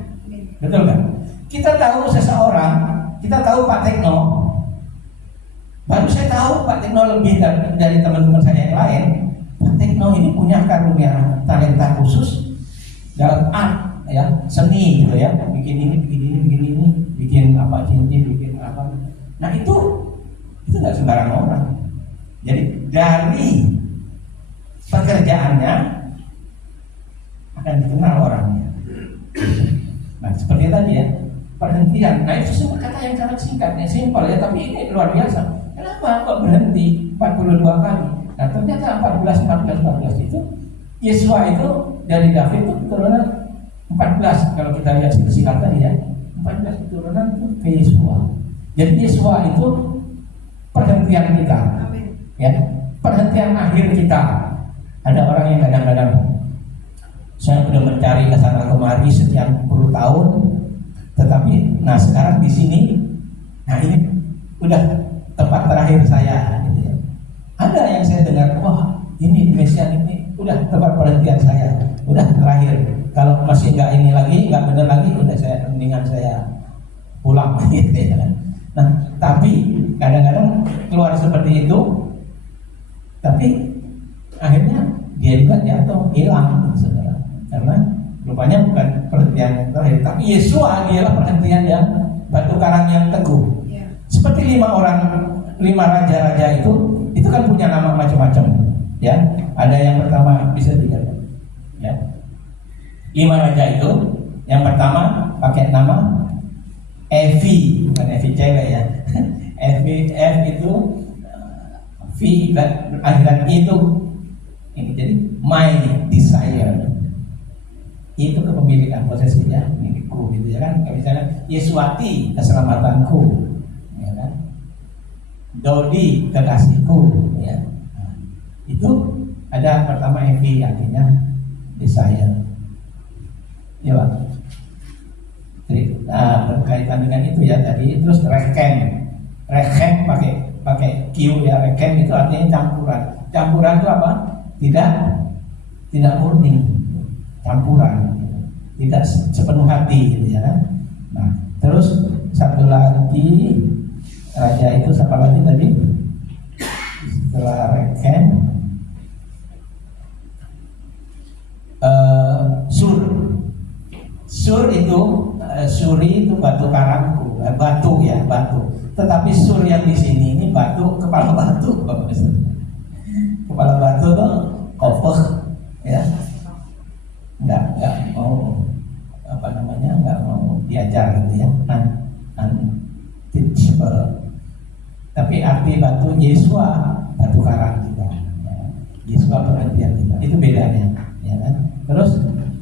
Betul kan? Kita tahu seseorang, kita tahu Pak Tekno. Baru saya tahu Pak Tekno lebih dari teman-teman saya yang lain. Pak Tekno ini punya karunia talenta khusus dalam art, ya, seni gitu ya. Bikin ini, bikin apa cincin, bikin apa. Nah itu nggak sembarang orang. Jadi dari pekerjaannya akan dikenal orangnya. Nah seperti tadi ya, perhentian. Nah itu semua kata yang sangat singkat, yang simpel ya, tapi ini luar biasa. Kenapa kok berhenti 42 kali? Nah ternyata 14 itu Yesua itu dari David itu keturunan 14. Kalau kita lihat silsilah tadi ya, 14 keturunan itu ke Yesua. Jadi Yesua itu perhentian kita, ya, perhentian akhir kita. Ada orang yang kadang-kadang saya sudah mencari ke sana kemari sekian puluh tahun, tetapi nah sekarang di sini, nah ini udah tempat terakhir saya. Gitu ya. Ada yang saya dengar, wah ini Mesian ini udah tempat perhentian saya, udah terakhir. Kalau masih nggak ini lagi, nggak benar lagi, udah saya mendingan saya pulang. Gitu ya. Nah tapi kadang-kadang keluar seperti itu, tapi akhirnya dia juga jatuh, hilang, saudara. Karena rupanya bukan perhentian yang terakhir, tapi Yesua dialah perhentian yang batu karang yang teguh. ya. Seperti 5 raja-raja itu kan punya nama macam-macam, ya. Ada yang pertama bisa dilihat, ya. 5 raja itu, yang pertama pakai nama Evi, bukan Evi cewek ya. Evi, F itu V akhiran itu ini, jadi my desire. Itu kepemilikan posesinya milikku gitu ya kan. Misalnya Yesuati keselamatanku, ya kan. Dodi kekasihku, ya. Nah, itu ada pertama Evi artinya desire. Ya Pak. Berkaitan dengan itu ya tadi. Terus Rechem pakai Q ya. Rechem itu artinya campuran itu apa? Tidak murni, campuran, tidak sepenuh hati gitu ya kan. Nah terus satu lagi raja itu siapa lagi tadi setelah Rechem? Sur itu suri itu batu karangku, batu ya, batu. Tetapi sur yang di sini ini batu, kepala batu, kepala batu tuh kopeh, ya. Enggak mau apa namanya, enggak mau diajar gitu ya, unteachable. Tapi arti batu Yesua, batu karang kita, ya. Yesua perhentian kita, itu bedanya, ya kan? Terus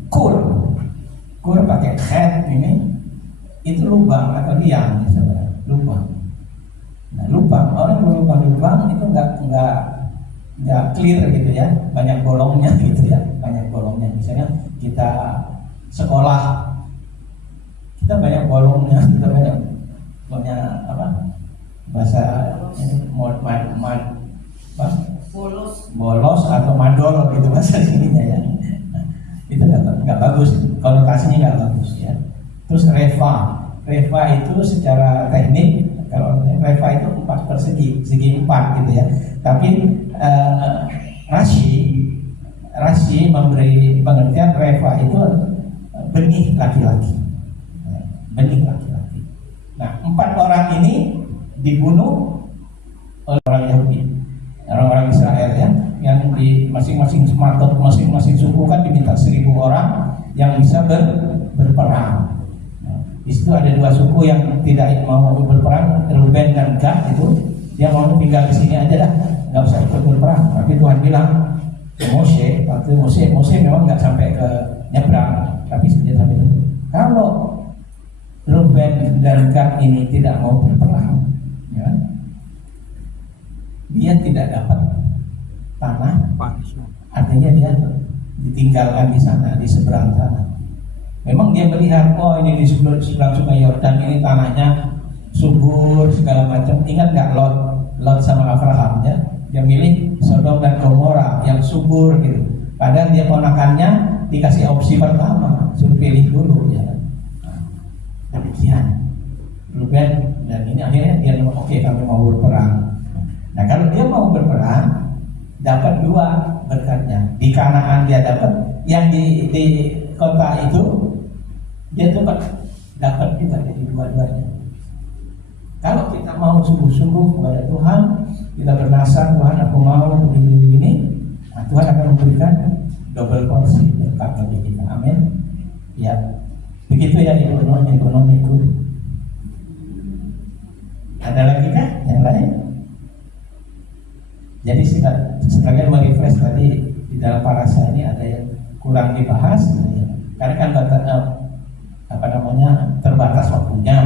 kur pakai head ini, itu lubang atau liang, saudara, lubang. Nah, lubang, orang berlubang itu enggak clear gitu ya, banyak bolongnya gitu ya, banyak bolongnya. Misalnya kita sekolah, kita banyak bolongnya, kita banyak apa bahasa bolos atau madol gitu bahasa sininya ya. Nah, itu nggak bagus, konotasinya nggak bagus ya. Terus reva itu secara teknik, kalau reva itu 4 persegi, segi 4 gitu ya. Tapi Rashi Rashi memberi pengertian Reva itu benih laki-laki. Benih laki-laki. Nah, 4 orang ini dibunuh oleh orang Yahudi, orang-orang Israel ya, yang di masing-masing sematok, masing-masing suku kan diminta 1.000 orang yang bisa berperang. Nah, di situ ada 2 suku yang tidak mau berperang, Reuben dan Gad itu, dia mau tinggal di sini aja dah, nggak usah ikut berperang. Tapi Tuhan bilang ke Mose, waktu Mose memang nggak sampai ke nyebrang, tapi sudah sampai itu. Kalau Reuben dan Gad ini tidak mau berperang, ya, dia tidak dapat tanah, artinya dia ditinggalkan di sana, di seberang sana. Memang dia melihat, oh ini di seberang sungai Yordan ini tanahnya subur segala macam. Ingat nggak Lot sama Abraham ya? Dia milih Sodom dan Gomora yang subur gitu. Padahal dia ponakannya dikasih opsi pertama, suruh pilih dulu ya. Demikian Reuben dan ini akhirnya dia bilang oke, kami mau berperang. Nah kalau dia mau berperang dapat 2 berkatnya. Di Kanaan dia dapat, yang di kota itu dia dapat juga jadi 2-duanya. Kalau kita mau sungguh-sungguh kepada Tuhan, kita bernasar, Tuhan aku mau begini, nah, Tuhan akan memberikan double porsi berkat bagi kita. Amin. Ya. Begitu ya ekonomiku. Ada lagi kan yang lain? Jadi sekalian merefresh tadi di dalam parasa ini ada yang kurang dibahas, ya. Karena kan terbatas waktunya.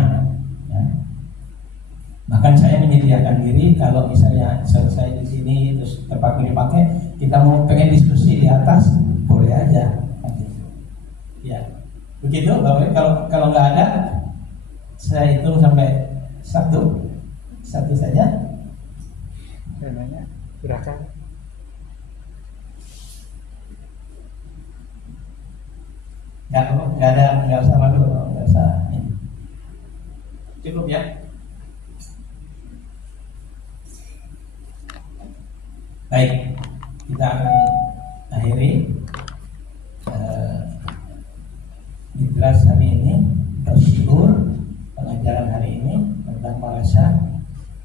Ya. Bahkan saya menyediakan diri kalau misalnya selesai di sini terus tempat ini dipakai, kita mau pengen diskusi di atas boleh aja. Ya. Begitu, Bapak. Kalau nggak ada, saya hitung sampai 1 saja. Namanya gerakan. Nggak usah malu, nggak usah. Cukup ya. Baik, kita akan akhiri Jelas hari ini bersyukur pengajaran hari ini tentang parasha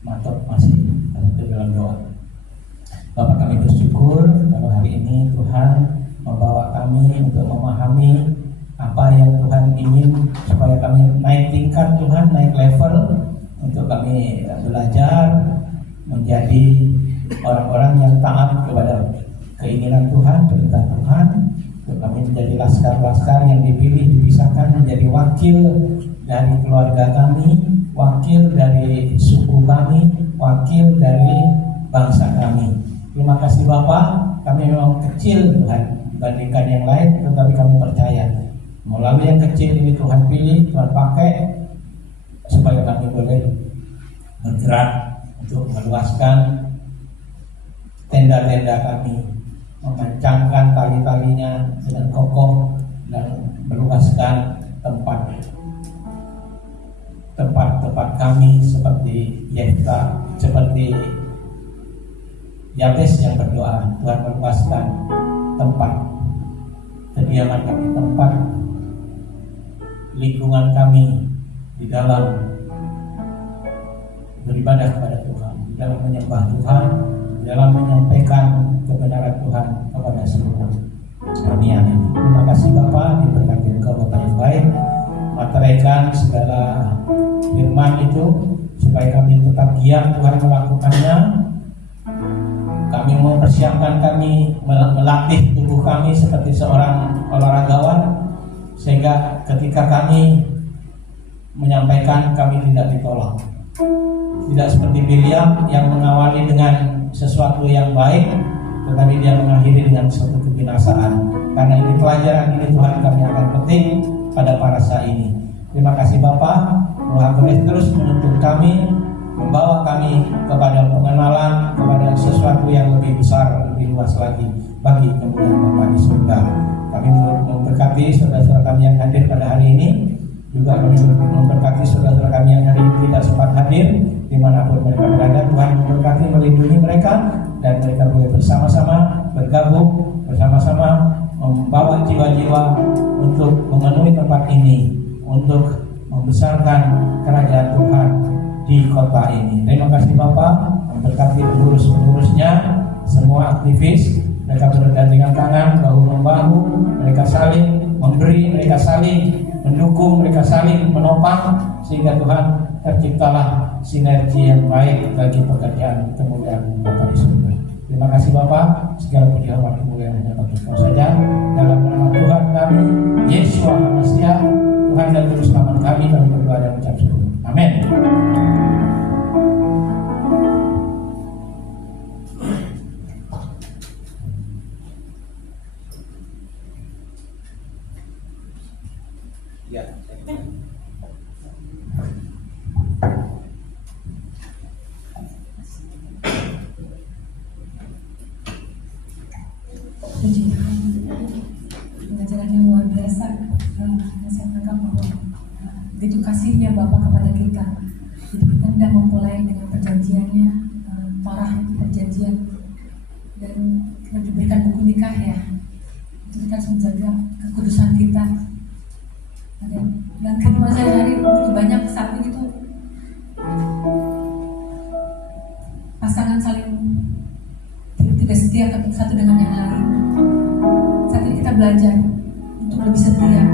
Matot masih dalam doa. Bapak, kami bersyukur kalau hari ini Tuhan membawa kami untuk memahami apa yang Tuhan ingin supaya kami naik tingkat, Tuhan naik level untuk kami belajar menjadi orang-orang yang taat kepada keinginan Tuhan, perintah Tuhan. Untuk kami menjadi laskar-laskar yang dipilih, dipisahkan menjadi wakil dari keluarga kami, wakil dari suku kami, wakil dari bangsa kami. Terima kasih Bapak, kami memang kecil Tuhan dibandingkan yang lain, tetapi kami percaya melalui yang kecil ini Tuhan pilih, Tuhan pakai supaya kami boleh bergerak untuk meluaskan tenda-tenda kami, mengencangkan tali-talinya dengan kokoh dan meluaskan tempat kami seperti Yefta, seperti Yabes yang berdoa, Tuhan meluaskan tempat kediaman kami, tempat lingkungan kami di dalam beribadah kepada Tuhan, di dalam menyembah Tuhan, di dalam menyampaikan kebenaran Tuhan kepada seluruh dunia ini. Terima kasih Bapak, diberkati Engkau Bapak yang baik, materaikan segala firman itu supaya kami tetap giat Tuhan melakukannya. Kami mempersiapkan, kami melatih tubuh kami seperti seorang olahragawan, sehingga ketika kami menyampaikan kami tidak ditolak, tidak seperti Bilyam yang mengawali dengan sesuatu yang baik, tetapi dia mengakhiri dengan suatu kebinasaan. Karena ini pelajaran ini Tuhan kami akan petik pada parasha ini. Terima kasih Bapak, Roh Kudus terus menuntun kami, membawa kami kepada pengenalan kepada sesuatu yang lebih besar, lebih luas lagi bagi kemuliaan Bapa di surga. Kami memberkati saudara-saudara kami yang hadir pada hari ini, juga kami memberkati saudara-saudara kami yang hari ini tidak sempat hadir dimanapun mereka berada. Tuhan memberkati, melindungi mereka, dan mereka boleh bersama-sama bergabung bersama-sama membawa jiwa-jiwa untuk memenuhi tempat ini, untuk membesarkan kerajaan Tuhan di kota ini. Terima kasih Bapak, memberkati pengurus-pengurusnya, semua aktivis, mereka bergandengan tangan, bahu-membahu, mereka saling memberi, mereka saling mendukung, mereka saling menopang, sehingga Tuhan terciptalah sinergi yang baik bagi pekerjaan kemuliaan Bapa di surga. Terima kasih Bapak, segala puji hormat kemuliaan hanya bagi Kau saja. Dalam nama Tuhan kami, Yesus HaMasiah, Tuhan dan Juru Selamat kami berdoa dan mengucap syukur. Amin. Ya. Puji Tuhan, pengajaran yang luar biasa. Saya menganggap bahwa begitu kasihnya Bapa kepada kita. Jadi kita tidak memulai dengan perjanjiannya, parah itu perjanjian, dan kita diberikan buku nikah ya. Itu kita harus menjaga kekudusan kita. Dan kehidupan sehari-hari begitu banyak saat ini tuh pasangan saling tidak setia satu dengan yang lain. Saat ini kita belajar untuk lebih setia,